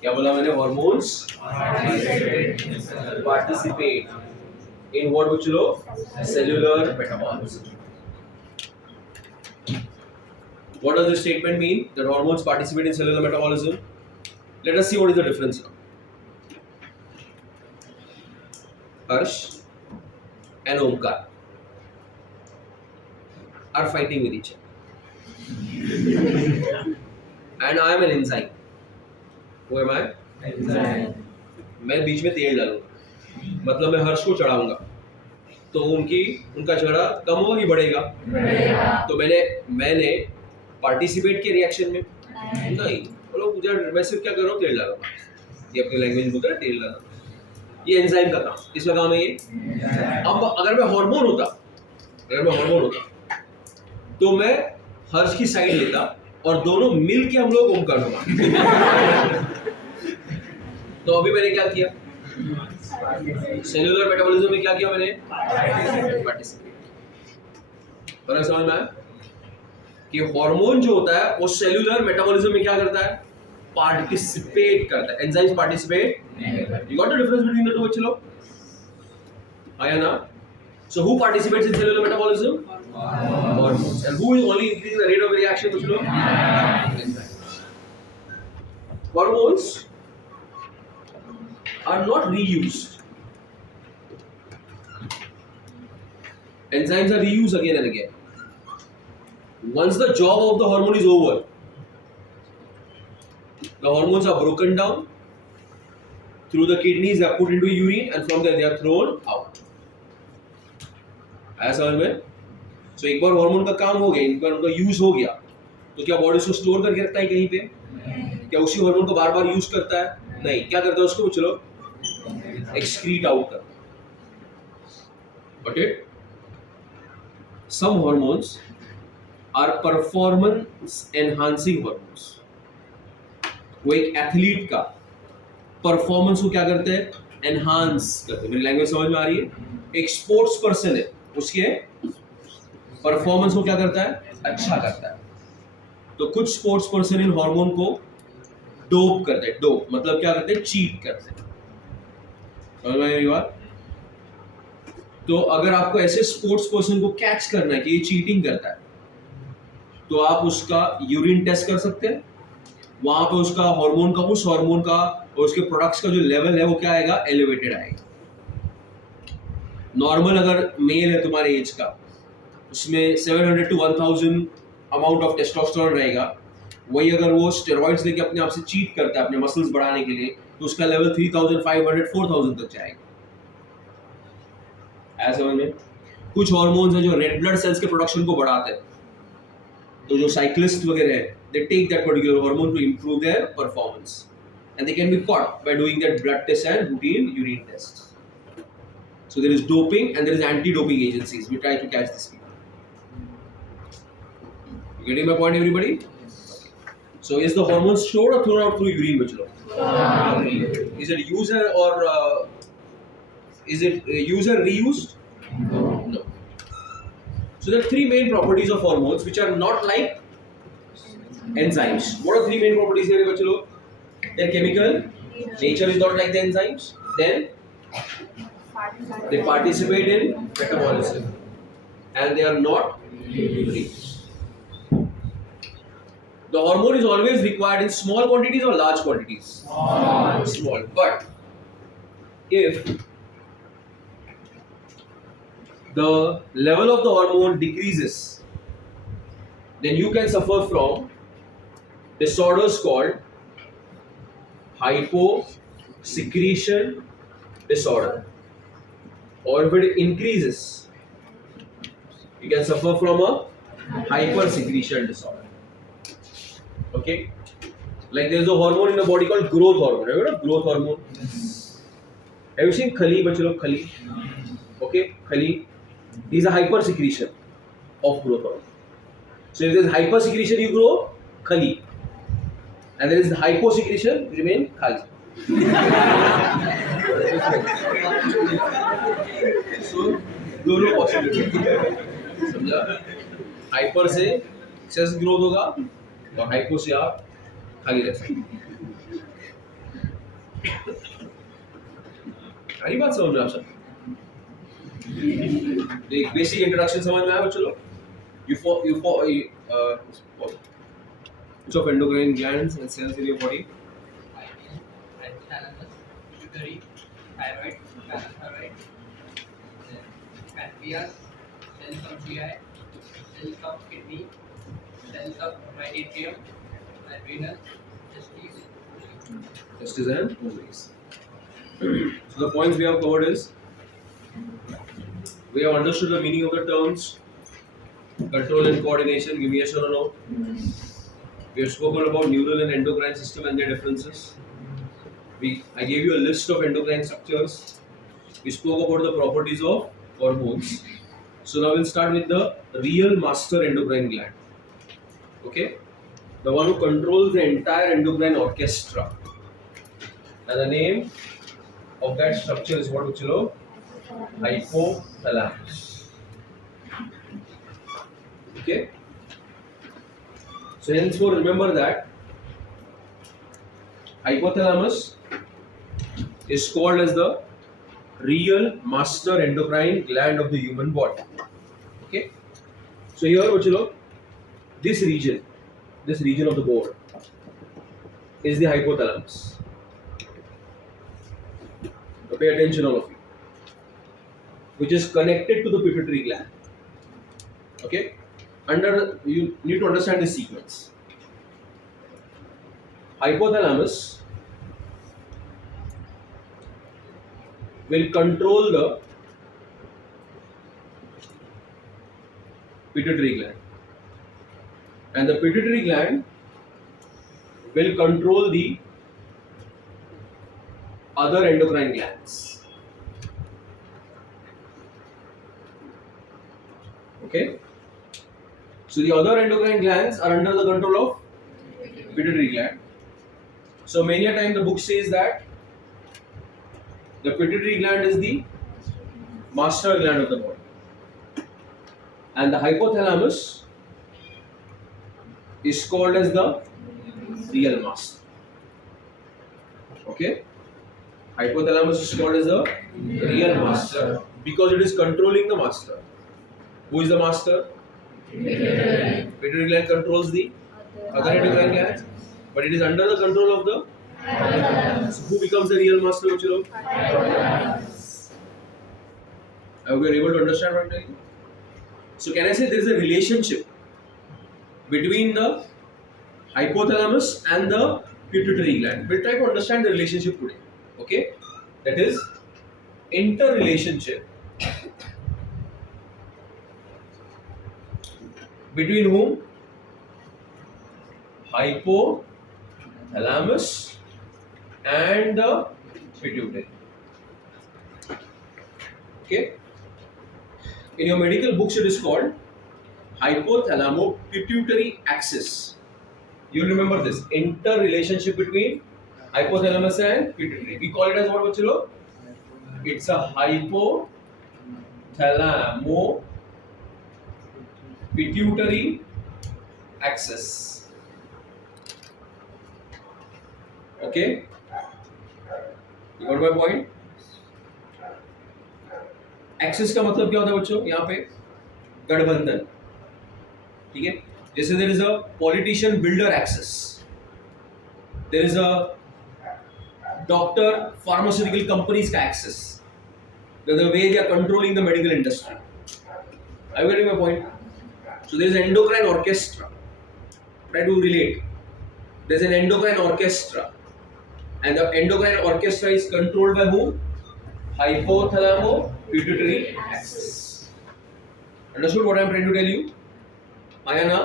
क्या बोला मैंने? Hormones participate in what बच्चों? Cellular metabolism. What does this statement mean? That hormones participate in cellular metabolism? Let us see what is the difference now. Harsh and Omkar are fighting with each other. And I am an enzyme. Who am I? Enzyme. मैं बीच में तेल डालूंगा. मतलब मैं हर्ष को चढ़ाऊंगा. तो उनका झगड़ा कम होगा कि बढ़ेगा? तो मैंने पार्टिसिपेट किया रिएक्शन में? नहीं. बोलो मुझे मैं सिर्फ क्या कर रहा हूँ? तेल डाल रहा हूँ. ये अपनी लैंग्वेज में बोलते हैं तेल डालना. ये एंजाइम का काम. किसका काम है ये? अब अगर मैं हार्मोन होता तो मैं हर्ष की साइड लेता और दोनों मिल के हम लोग ओमकार को मारते. तो अभी मैंने क्या किया? सेल्यूलर मेटाबॉलिज्म में क्या किया मैंने? पार्टिसिपेट. पर समझ में आया कि हार्मोन जो होता है वो सेल्यूलर मेटाबॉलिज्म में क्या करता है? पार्टिसिपेट करता है. Enzymes participate. You got the difference between the two बच्चों? आया ना? So who participates in cellular metabolism? Hormones. And who is only increasing the rate of reaction बच्चों? Hormones are not reused. Enzymes are reused again and again. Once the job of the hormone is over, the hormones are broken down through the kidneys, they are put into urine, and from there they are thrown out. आया समझ में? So एक बार hormone का काम हो गया, एक बार उनका यूज हो गया, तो क्या बॉडी उसको स्टोर करके रखता है कहीं पे? क्या उसी हार्मोन को बार बार यूज करता है? नहीं. क्या करता है उसको? चलो एक्सक्रीट आउट करता है. Got it? Some hormones are performance enhancing hormones. वो एक एथलीट का परफॉर्मेंस को क्या करते हैं? एनहांस करते हैं. मेरी लैंग्वेज समझ में आ रही है? एक स्पोर्ट्स पर्सन है, उसके परफॉर्मेंस को क्या करता है? अच्छा करता है. तो कुछ स्पोर्ट्स पर्सन इन हार्मोन को डोप करते हैं. डोप मतलब क्या करते हैं? चीट करते हैं. समझ में आई बात? तो अगर आपको ऐसे स्पोर्ट्स पर्सन को कैच करना है कि ये चीटिंग करता है, तो आप उसका यूरिन टेस्ट कर सकते हैं. वहां पे उसका हार्मोन का, उस हार्मोन का और उसके प्रोडक्ट्स का जो लेवल है वो क्या आएगा? एलिवेटेड आएगा. नॉर्मल अगर मेल है तुम्हारे एज का, उसमें 700 to 1000 अमाउंट ऑफ टेस्टोस्टेरोन रहेगा, वही अगर वो स्टेरॉइड्स लेके अपने आप से चीट करता है अपने मसल्स बढ़ाने के लिए, तो उसका लेवल 3500 4000 तक जाएगा। ऐसा समझ में? कुछ हार्मोन्स हैं जो रेड ब्लड सेल्स के प्रोडक्शन को बढ़ाते हैं, तो जो साइक्लिस्ट वगैरह हैं, they take that particular hormone to improve their performance, and they can be caught by doing that blood test and routine urine test. So there is doping and there is anti-doping agencies. We try to catch these people. You getting my point, everybody? So is the hormones stored or thrown out through urine, bachlo? Is it user or is it user reused? No. So there are three main properties of hormones which are not like enzymes. What are three main properties here, bachlo? They're chemical. Nature is not like the enzymes. Then they participate in metabolism and they are not released. The hormone is always required in small quantities or large quantities? Small. But if the level of the hormone decreases, then you can suffer from disorders called hyposecretion disorder. Or if it increases, you can suffer from a hypersecretion disorder. Okay? Like there is a hormone in the body called growth hormone. Have you heard of growth hormone? Have you seen khali, bachalo? Khali. Okay? Khali is a hypersecretion of growth hormone. So if there is hypersecretion, you grow khali. And there is hyposecretion, you remain khali. So दोनों possibility समझा? Hyper से access growth होगा और hypo से आप खाली रह सकते। सारी बात समझ में आप सब? एक बेसिक इंट्रोडक्शन समझ में आया बच्चों? Which of endocrine glands and cells in your body? Hypothalamus, pituitary, thyroid, parathyroid, then pancreas, cells of GI, cells of kidney, cells of meningium, adrenal, testes. Testes and ovaries. So the points we have covered is, we have understood the meaning of the terms control and coordination. Give me yes or no. We have spoken about neural and endocrine system and their differences. I gave you a list of endocrine structures. We spoke about the properties of hormones. So now we'll start with the real master endocrine gland. Okay? The one who controls the entire endocrine orchestra. And the name of that structure is what, Uchilo? Hypothalamus. Okay? So henceforth remember that hypothalamus is called as the real master endocrine gland of the human body. Okay? So here, bachalo, this region of the board is the hypothalamus. So pay attention, all of you. Which is connected to the pituitary gland. Okay? You need to understand this sequence. Hypothalamus will control the pituitary gland, and the pituitary gland will control the other endocrine glands. Okay? So the other endocrine glands are under the control of pituitary gland. So many a time the book says that the pituitary gland is the master gland of the body, and the hypothalamus is called as the real master. Okay? Hypothalamus is called as the real master because it is controlling the master. Who is the master? Pituitary gland controls the other endocrine glands, but it is under the control of the. So who becomes the real master, Uchilo? Are we able to understand what I'm telling you? So can I say there is a relationship between the hypothalamus and the pituitary gland? We'll try to understand the relationship today. Okay? That is interrelationship between whom? Hypothalamus and the pituitary. Okay? In your medical books, it is called hypothalamo-pituitary axis. You remember this interrelationship between hypothalamus and pituitary. We call it as what, bachalo? It's a hypothalamo-pituitary axis. Okay? You got my point? Axis का मतलब क्या होता है बच्चों? यहाँ पे गठबंधन, ठीक है? जैसे there is a politician builder axis, there is a doctor pharmaceutical companies का axis, the way they are controlling the medical industry. I will get my point. So there is endocrine orchestra. Try to relate. There is an endocrine orchestra and the endocrine orchestra is controlled by whom? Hypothalamo-pituitary axis. Understood what I am trying to tell you? आया ना?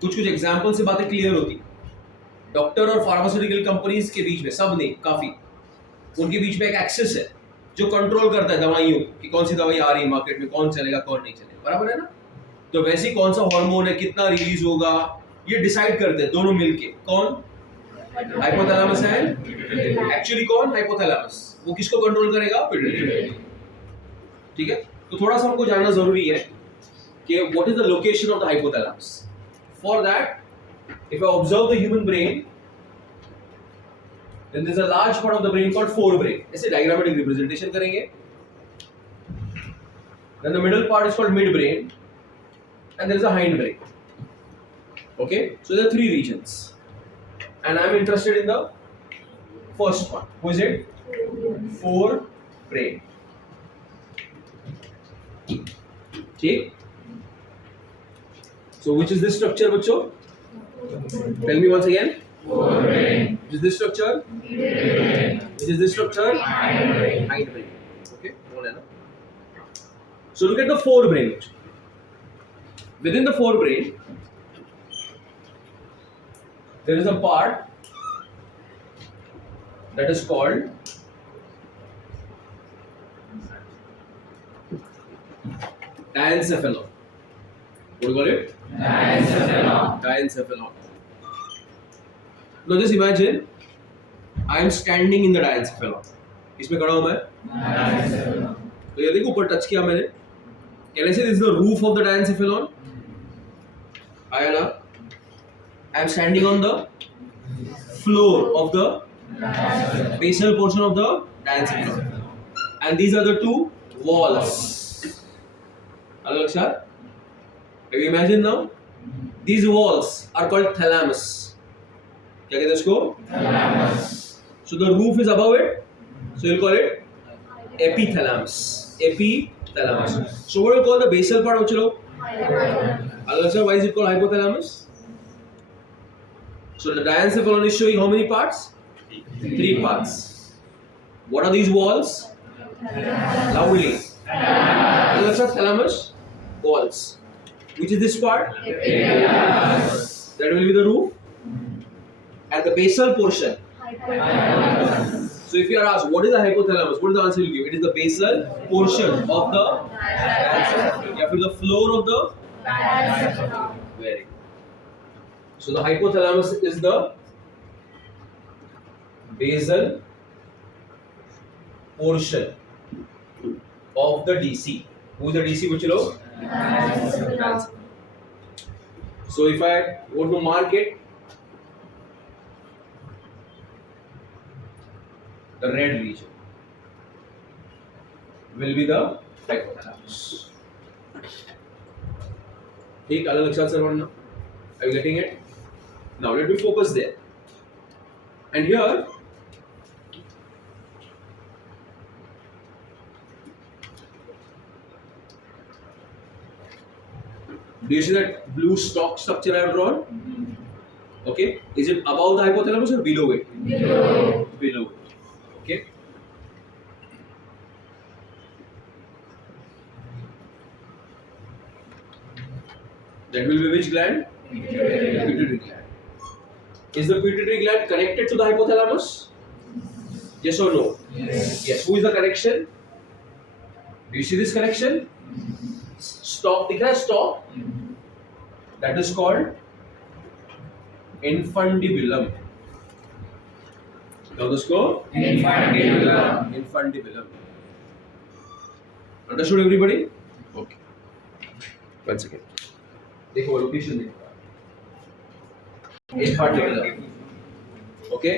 कुछ example से बातें clear होती. Doctor और pharmaceutical companies के बीच में, सब ने काफी, उनके बीच में एक एक्सेस है जो कंट्रोल करता है दवाइयों कि कौन सी दवाई आ रही है मार्केट में, कौन चलेगा कौन नहीं चलेगा. बराबर है ना? तो वैसे ही कौन सा हार्मोन है, कितना रिलीज होगा, ये डिसाइड करते हैं दोनों मिलके. कौन? हाइपोथैलेमस एंड एक्चुअली कौन? हाइपोथैलेमस. वो किसको कंट्रोल करेगा? पिट्यूटरी. ठीक है? तो थोड़ा सा हमको जानना जरूरी है कि what is the location of the hypothalamus. For that, if I observe the human brain, then there is a large part of the brain called forebrain. ऐसे डायग्रामेटिक रिप्रेजेंटेशन करेंगे. Then the middle part is called mid brain and there is a hind brain. Okay, so there are 3 regions. And I am interested in the first one. Who is it? Forebrain. Okay. So which is this structure, bachcho? Tell me once again. Forebrain. Which is this structure? Midbrain. Which is this structure? Hindbrain. Hindbrain. Okay. So look at the forebrain. Within the forebrain, there is a part that is called diencephalon. What do you call it? Diencephalon. Diencephalon. Now just imagine I am standing in the diencephalon. इसमें खड़ा हूं मैं. Diencephalon. तो ये देखो ऊपर touch किया मैंने. Can I say this is the roof of the diencephalon? आया ना? I am standing on the floor of the basal portion of the diencephalon, and these are the 2 walls. Hello, sir. Have you imagined now? These walls are called thalamus. क्या कहते हैं इसको? Thalamus. So the roof is above it, so you'll call it epithalamus. Epithalamus. So what do you call the basal part? Chalo. Hello, sir. Why is it called hypothalamus? So the diencephalon is showing how many parts? 3 parts. What are these walls? Loudly. Thalamus walls. Which is this part? Epithalamus. That will be the roof. And the basal portion. Hypothalamus. So if you are asked what is the hypothalamus, what is the answer you give? It is the basal portion of the the floor of the. Very good. So the hypothalamus is the basal portion of the DC. Who is the DC? Which you know? So if I want to mark it, the red region will be the hypothalamus. ठीक, अलग लक्षण से पढ़ना. Are you getting it? Now let me focus there. And here Do you see that blue stalk structure I have drawn? Okay. Is it above the hypothalamus or below it? Below. Below it. Okay. That will be which gland? Pituitary gland. Is the pituitary gland connected to the hypothalamus? Yes or no? Yes. Yes. Who is the connection? Do you see this connection? Stalk, दिख रहा है stalk? That is called infundibulum. क्या होता है उसको? Infundibulum. Infundibulum. Understood everybody? Okay. One second. देखो location देखो. Infundibulum. Okay.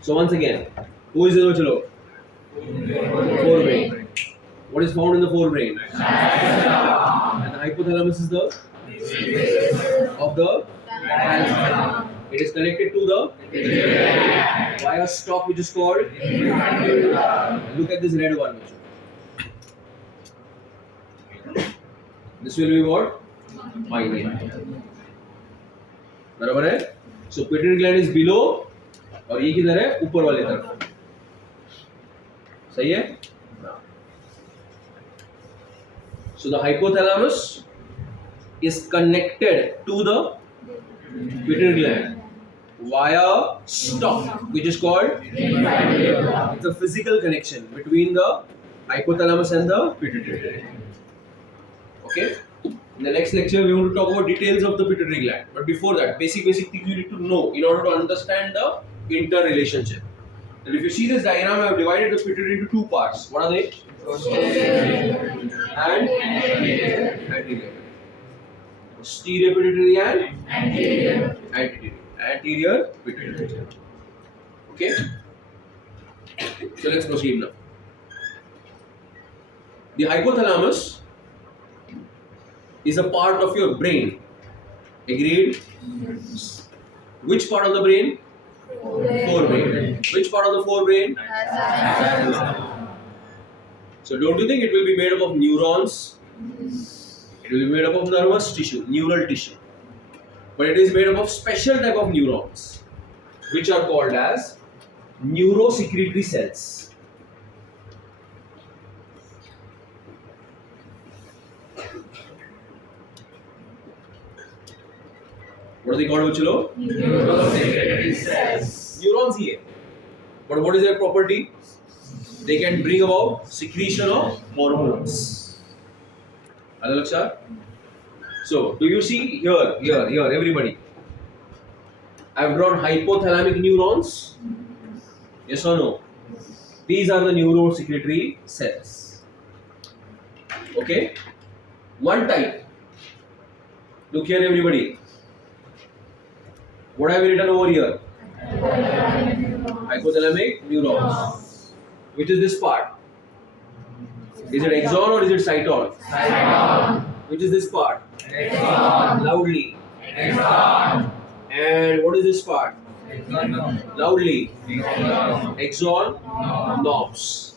So once again, who is the chalo? Forebrain. What is found in the forebrain? And the hypothalamus is the of the thalamus. It is connected to the via stalk, which is called. Look at this red one. This will be what? Pinea. बराबर है? So pituitary gland is below और ये किधर है? ऊपर वाले तरफ. सही है? So the hypothalamus is connected to the pituitary gland via stalk, which is called. It's a physical connection between the hypothalamus and the pituitary gland. Okay. In the next lecture, we want to talk about details of the pituitary gland. But before that, basic things you need to know in order to understand the interrelationship. And if you see this diagram, I have divided the pituitary into two parts. What are they? And anterior. Posterior pituitary and Anterior. anterior pituitary. Okay. So let's proceed now. The hypothalamus is a part of your brain. Agreed? Which part of the brain? Forebrain. Which part of the forebrain? So don't you think it will be made up of neurons? It will be made up of nervous tissue, neural tissue. But it is made up of special type of neurons, which are called as neurosecretory cells. What are they called, Chilo? Neurosecretory cells. Neurons here. But what is their property? They can bring about secretion of hormones. Alaksha? So, do you see here, everybody? I have drawn hypothalamic neurons. Yes or no? These are the neurosecretory cells. Okay? One type. Look here, everybody. What have we written over here? Hypothalamic neurons. Which is this part? Is it axon or is it cyton? Cyton. Which is this part? Axon. Loudly. Axon. And what is this part? Axon. Loudly. Axon. Axon. Knobs.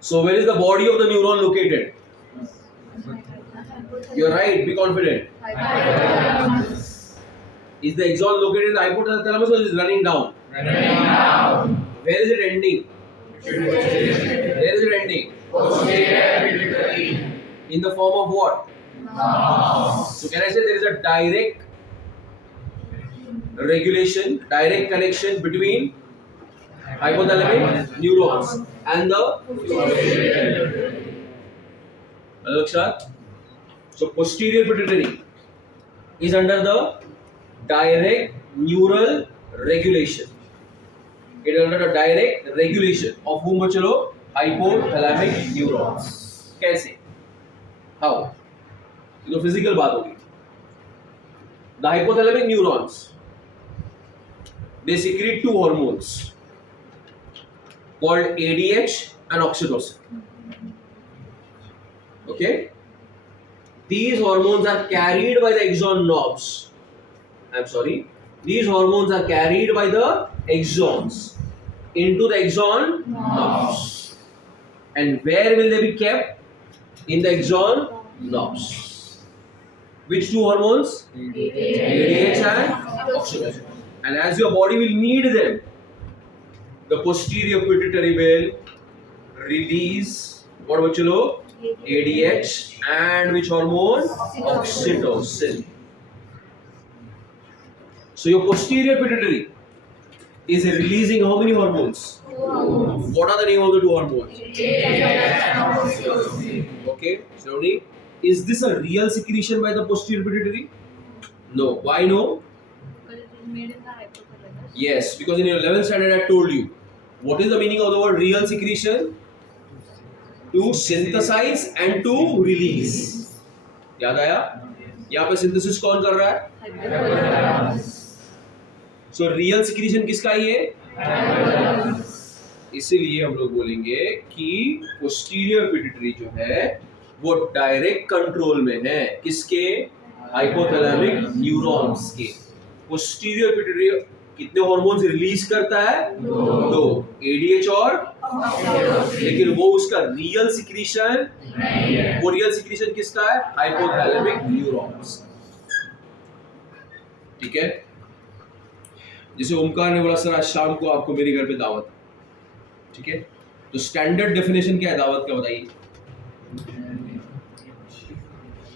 So where is the body of the neuron located? You're right, be confident. Hypothalamus. Is the axon located in the hypothalamus or is it running down? Running down. Where is it ending? Where is it ending? Posterior pituitary. In the form of what? So can I say there is a direct regulation, direct connection between hypothalamic neurons and the Alaksha? So posterior pituitary is under the direct neural regulation. It is under the direct regulation of whom bachalo? Hypothalamic neurons. कैसे? How? ये तो physical बात होगी. The hypothalamic neurons, they secrete two hormones called ADH and oxytocin. Okay? These hormones are carried by the axon knobs. These hormones are carried by the axons into the axon nerves. And where will they be kept? In the axon nerves. Which two hormones? ADH and oxytocin. And as your body will need them, the posterior pituitary will release what bachalo? ADH and which hormone? Oxytocin. So your posterior pituitary is releasing how many hormones? What are the name of the two hormones? Okay, slowly. Is this a real secretion by the posterior pituitary? No. Why no? Because it is made in the hypothalamus. Yes, because in your 11th standard I told you. What is the meaning of the word real secretion? To synthesize and to release. याद आया? यहाँ पे synthesis कौन कर रहा है? Hypothalamus. So real secretion किसका ही है? इसीलिए हम लोग बोलेंगे कि posterior pituitary जो है वो डायरेक्ट कंट्रोल में है किसके? हाइपोथैलेमिक न्यूरॉन्स के. posterior pituitary कितने हॉर्मोन्स रिलीज करता है? दो, एडीएच और लेकिन वो उसका रियल सिक्रीशन वो रियल सिक्रीशन किसका है? Hypothalamic neurons. ठीक है. जैसे ओमकार ने बोला सर आज शाम को आपको मेरे घर पे दावत. ठीक है, तो स्टैंडर्ड डेफिनेशन क्या है दावत का बताइए?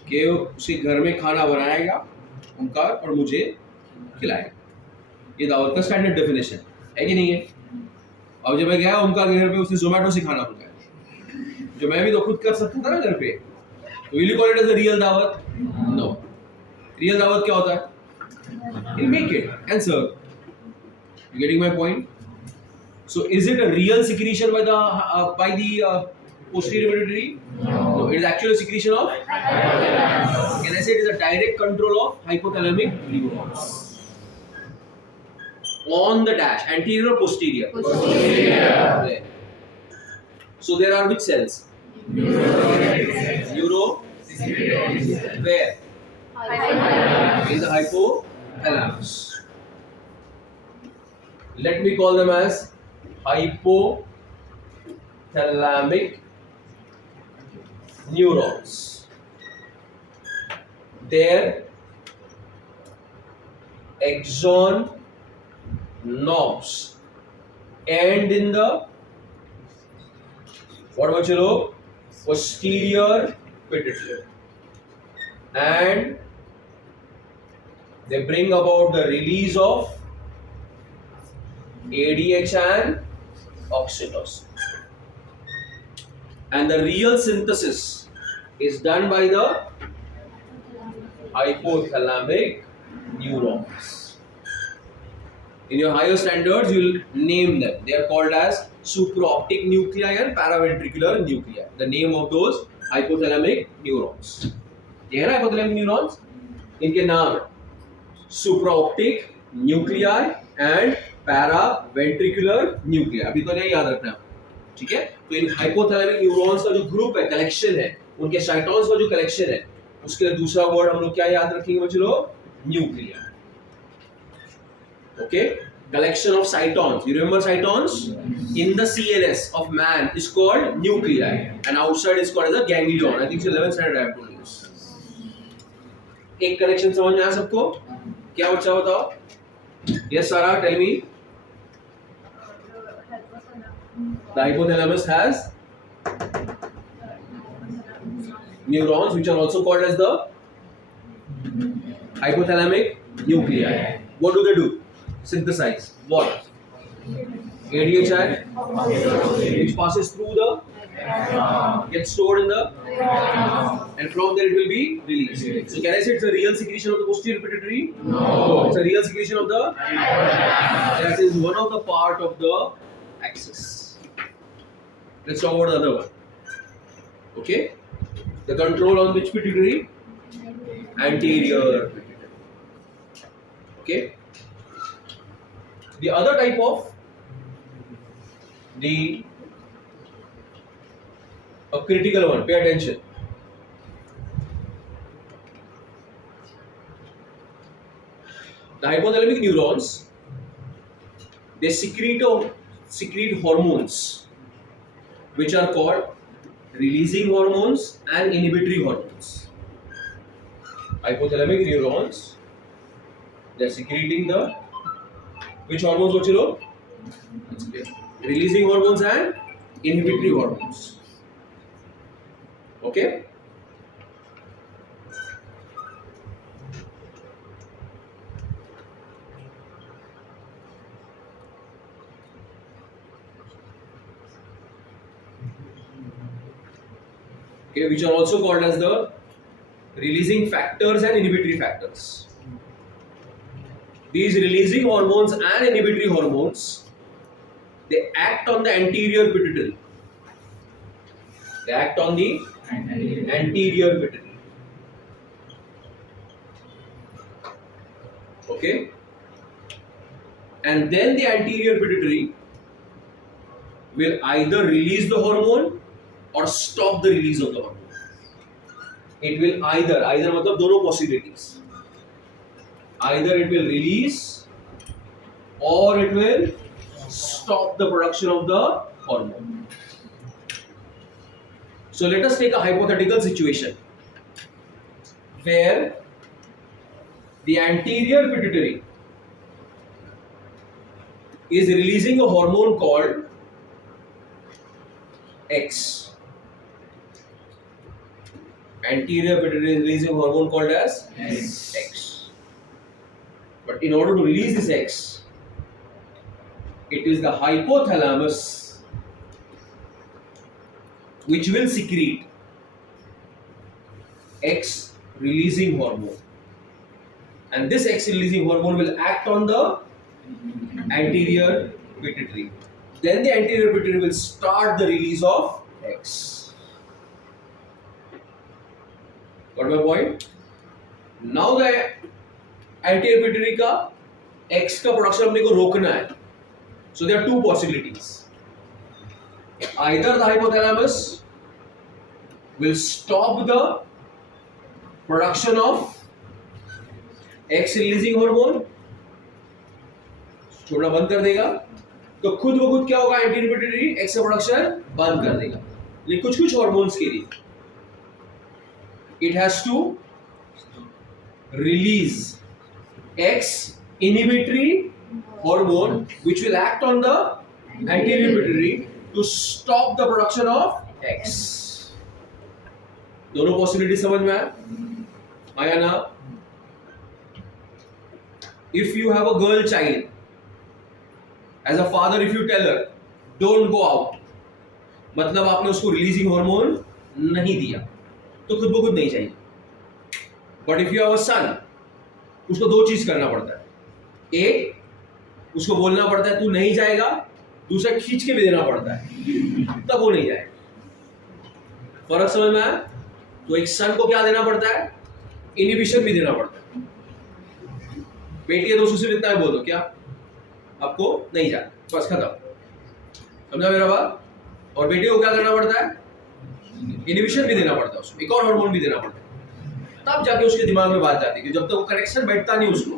कि उसे घर में खाना बनाएगा ओमकार और मुझे खिलाएगा. ये दावत का स्टैंडर्ड डेफिनेशन है कि नहीं है? अब जब मैं गया ओमकार के घर पे उसने जोमेटो से खाना मंगाया जो मैं भी तो खुद कर सकता था ना घर पे. तो will you call it as a real दावत? नो. रियल दावत क्या होता है? You make it and serve. You getting my point? So is it a real secretion by the posterior pituitary? No, it is actually a secretion of. Can I say it is a direct control of hypothalamic neurons on the dash, anterior or posterior? Posterior. There. So there are which cells? Neuro. Where? In the hypothalamus. Let me call them as hypothalamic neurons. Their axon nerves end in the what about you? Posterior pituitary, and they bring about the release of ADH and oxytocin. And the real synthesis is done by the hypothalamic neurons. In your higher standards, you will name them. They are called as supraoptic nuclei and paraventricular nuclei. The name of those hypothalamic neurons. ये है ना hypothalamic neurons? इनके नाम है supraoptic nuclei and paraventricular nuclei. अभी तो नहीं याद रखना. ठीक है. तो इन हाइपोथैलेमिक न्यूरॉन्स का जो ग्रुप है, कलेक्शन है, उनके साइटॉन्स का जो कलेक्शन है, उसके लिए दूसरा वर्ड हम लोग क्या याद रखेंगे बच्चों? Nuclei. Okay. Collection of cytons. You remember cytons? In the CNS of man is called nuclei, and outside is called as a ganglion. I think it's 11th standard I have told you this. एक connection समझ में आया सबको? क्या बच्चा बताओ? Yes, Sarah, tell me. The hypothalamus has neurons which are also called as the hypothalamic nuclei. What do? Synthesize what? ADH which passes through the gets stored in the and from there it will be released. So can I say it's a real secretion of the posterior pituitary? No. It's a real secretion of the that is one of the part of the axis. Let's talk about the other one. Okay? The control on which pituitary? Anterior pituitary. Okay? The other type of a critical one, pay attention. The hypothalamic neurons, they secrete a secrete hormones which are called releasing hormones and inhibitory hormones. Hypothalamic neurons, they are secreting the which hormones bachilo? Releasing hormones and inhibitory hormones. Okay. Okay, which are also called as the releasing factors and inhibitory factors. These releasing hormones and inhibitory hormones, they act on the anterior pituitary. They act on the anterior pituitary. Okay? And then the anterior pituitary will either release the hormone or stop the release of the hormone. It will either मतलब दोनों possibilities. Either it will release or it will stop the production of the hormone. So let us take a hypothetical situation where the anterior pituitary is releasing a hormone called X. Anterior pituitary is releasing a hormone called as X. But in order to release this X, it is the hypothalamus which will secrete X releasing hormone. And this X releasing hormone will act on the anterior pituitary. Then the anterior pituitary will start the release of X. Got my point? Now the anterior pituitary का X का production अपने को रोकना है. So there are two possibilities. Either the hypothalamus will stop the production of X releasing hormone, छोड़ना बंद कर देगा, तो खुद ब खुद क्या होगा, एंटीरियर पिट्यूटरी एक्स का प्रोडक्शन बंद कर देगा. लेकिन कुछ कुछ हार्मोन्स के लिए it has to release X inhibitory hormone which will act on the anterior pituitary to stop the production of X. दोनों पॉसिबिलिटी समझ में आया ना? If you have a girl child, as a father, if you tell her, don't go out, मतलब आपने उसको releasing hormone नहीं दिया, तो खुद ब खुद नहीं चाहिए. But if you have a son, उसको दो चीज करना पड़ता है. एक, उसको बोलना पड़ता है तू नहीं जाएगा, दूसरा खींच के भी देना पड़ता है, तब वो नहीं जाएगा. फर्क समझ में आया? तो एक सन को क्या देना पड़ता है? इनहिबिशन भी देना पड़ता है. बेटी है तो उसको सिर्फ इतना ही बोल दो, क्या आपको नहीं जाना, बस खत्म. समझा मेरा बात? और बेटी को क्या करना पड़ता है? इनहिबिशन भी देना पड़ता है, उसको एक और हार्मोन भी देना पड़ता है, तब जाके उसके दिमाग में बात जाती है. कि जब तक वो कनेक्शन बैठता नहीं उसको,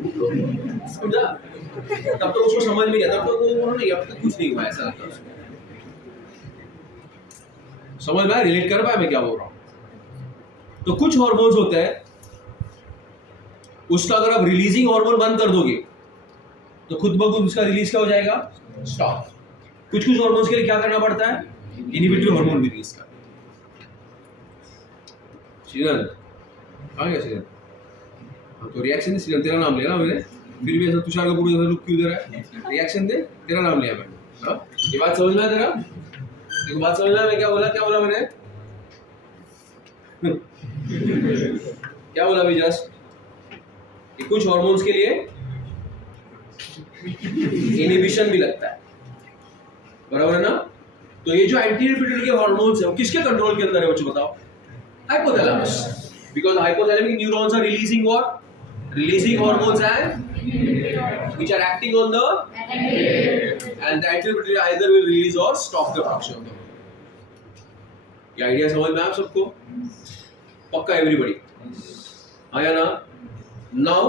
समझा, तब तक उसको समझ में नहीं आता, तब तक वो नहीं, अब तक कुछ नहीं हुआ, ऐसा लगता है उसको. समझ में रिलेट कर पाया मैं क्या बोल रहा हूँ? तो कुछ हार्मोन्स होते हैं, उसका अगर आप रिलीजिंग हार्मोन बंद कर दोगे तो खुद ब खुद उसका रिलीज क्या हो जाएगा? स्टॉप. कुछ कुछ हार्मोन्स के लिए क्या करना पड़ता है? इनहिबिटरी हार्मोन भी रिलीज करना. सीजन कहाँ गया सीजन? हाँ तो रिएक्शन दे. सीजन तेरा नाम लेना मैंने, फिर भी ऐसा तुषार कपूर जैसा लुक क्यों दे रहा है? रिएक्शन दे, तेरा नाम लिया मैंने. हाँ ये बात समझ में आया तेरा? देखो बात समझ में आया मैं क्या बोला मैंने? क्या बोला अभी जस्ट? कुछ हार्मोन्स के लिए इनहिबिशन भी लगता है, बराबर है ना? तो ये जो एंटीरियर पिट्यूटरी के हार्मोन्स है वो किसके कंट्रोल के अंदर है बच्चों बताओ? Hypothalamus. Because hypothalamic neurons are releasing what? Releasing hormones and which are acting on the and the anterior pituitary either will release or stop the production of the. ये आइडिया समझ में आया सबको? पक्का एवरीबॉडी आया ना? Now,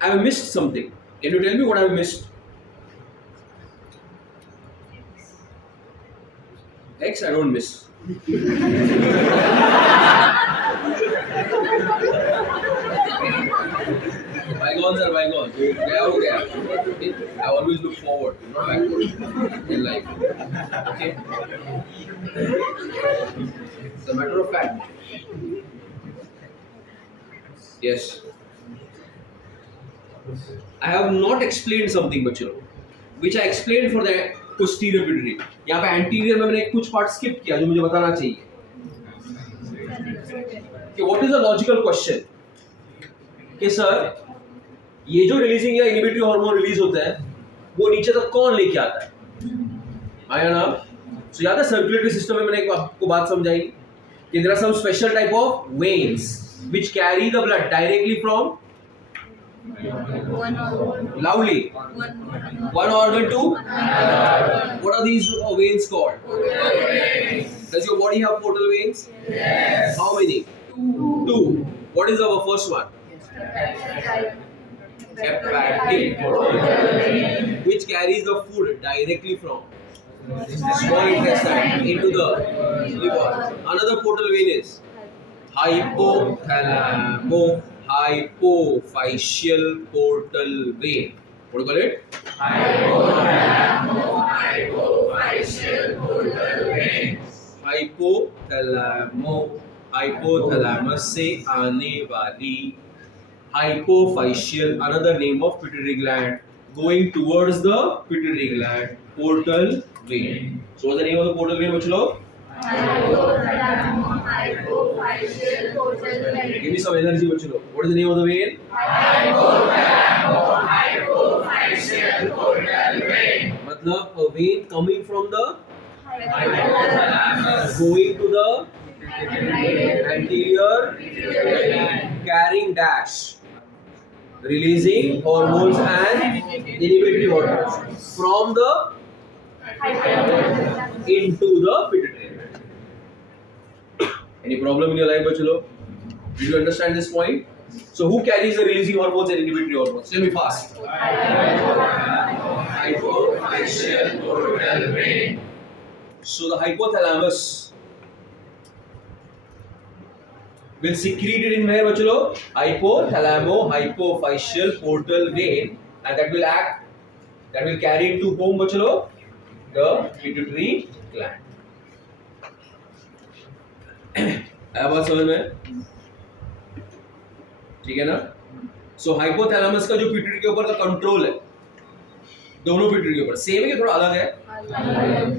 I have missed something. Can you tell me what I have missed? X I don't miss. Bygones are bygones. गया हो गया. I always look forward, not backward in life. Okay. It's a matter of fact. Yes. I have not explained something बच्चों, which I explained for the posterior pituitary. यहाँ पे anterior में मैंने कुछ part skip किया जो मुझे बताना चाहिए. कि what is the logical question? कि सर ये जो रिलीजिंग या इनहिबिटरी हार्मोन रिलीज होता है वो नीचे तक कौन लेके आता है? आया ना? सो याद है सर्कुलेटरी सिस्टम में मैंने एक आपको बात समझाई कि there are some special type of veins which carry the blood directly from loudly one organ to what are these veins called? Does your body have portal veins? Yes. How many? Two. What is our first one? Hepatic portal vein, which carries the food directly from small intestine into the liver. Another portal vein is hypophyseal portal vein. What do you call it? Hypophyseal portal vein. hypothalamus से आने वाली hypophyseal, another name of pituitary gland, going towards the pituitary gland, portal vein. So what's the name of the portal vein, बच्चों लोग? Hypophyseal portal vein. Give me some energy, बच्चों लोग. What is the name of the vein? Hypophyseal portal vein. मतलब a vein coming from the Hypothalamus. going to the anterior Vein. carrying dash, releasing hormones and inhibitory hormones from the into the pituitary gland. Any problem in your life, bachalo? Did you understand this point? So who carries the releasing hormones and inhibitory hormones? Tell me fast. Hypophyseal portal vein. So the hypothalamus will secrete it in where, bachalo? Hypophyseal portal vein, and that will carry it to whom, bachalo? The pituitary gland. आया बात समझ में? ठीक है ना? So hypothalamus का जो pituitary के ऊपर का कंट्रोल है, दोनों pituitary के ऊपर सेम है कि थोड़ा अलग है?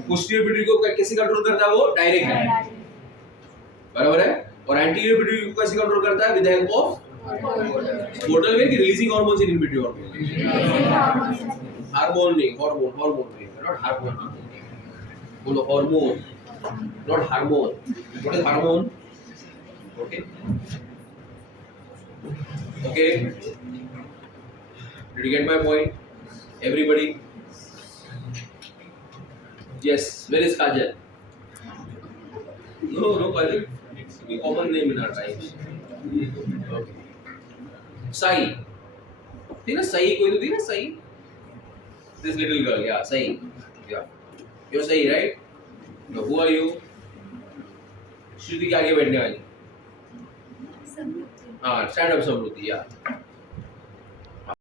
posterior pituitary को कैसे कंट्रोल करता है वो? डायरेक्ट है, बराबर है? और anterior pituitary को कैसे कंट्रोल करता है? With the help of portal vein की releasing hormones and inhibitory hormones. Hormone नहीं, हार्मोन नहीं, not हार्मोन. बोलो hormone, not hormone. What is hormone? Okay. Okay. Did you get my point? Everybody? Yes. Where is Kajal? No, Kajal. It's a common name in our times. Okay. Sai. थी ना सही, कोई तो थी ना सही? This little girl, yeah, सही. Yeah. You're सही, right? No, who are you? श्रुति के आगे बैठने वाली. हाँ, stand up समृद्धि, yeah.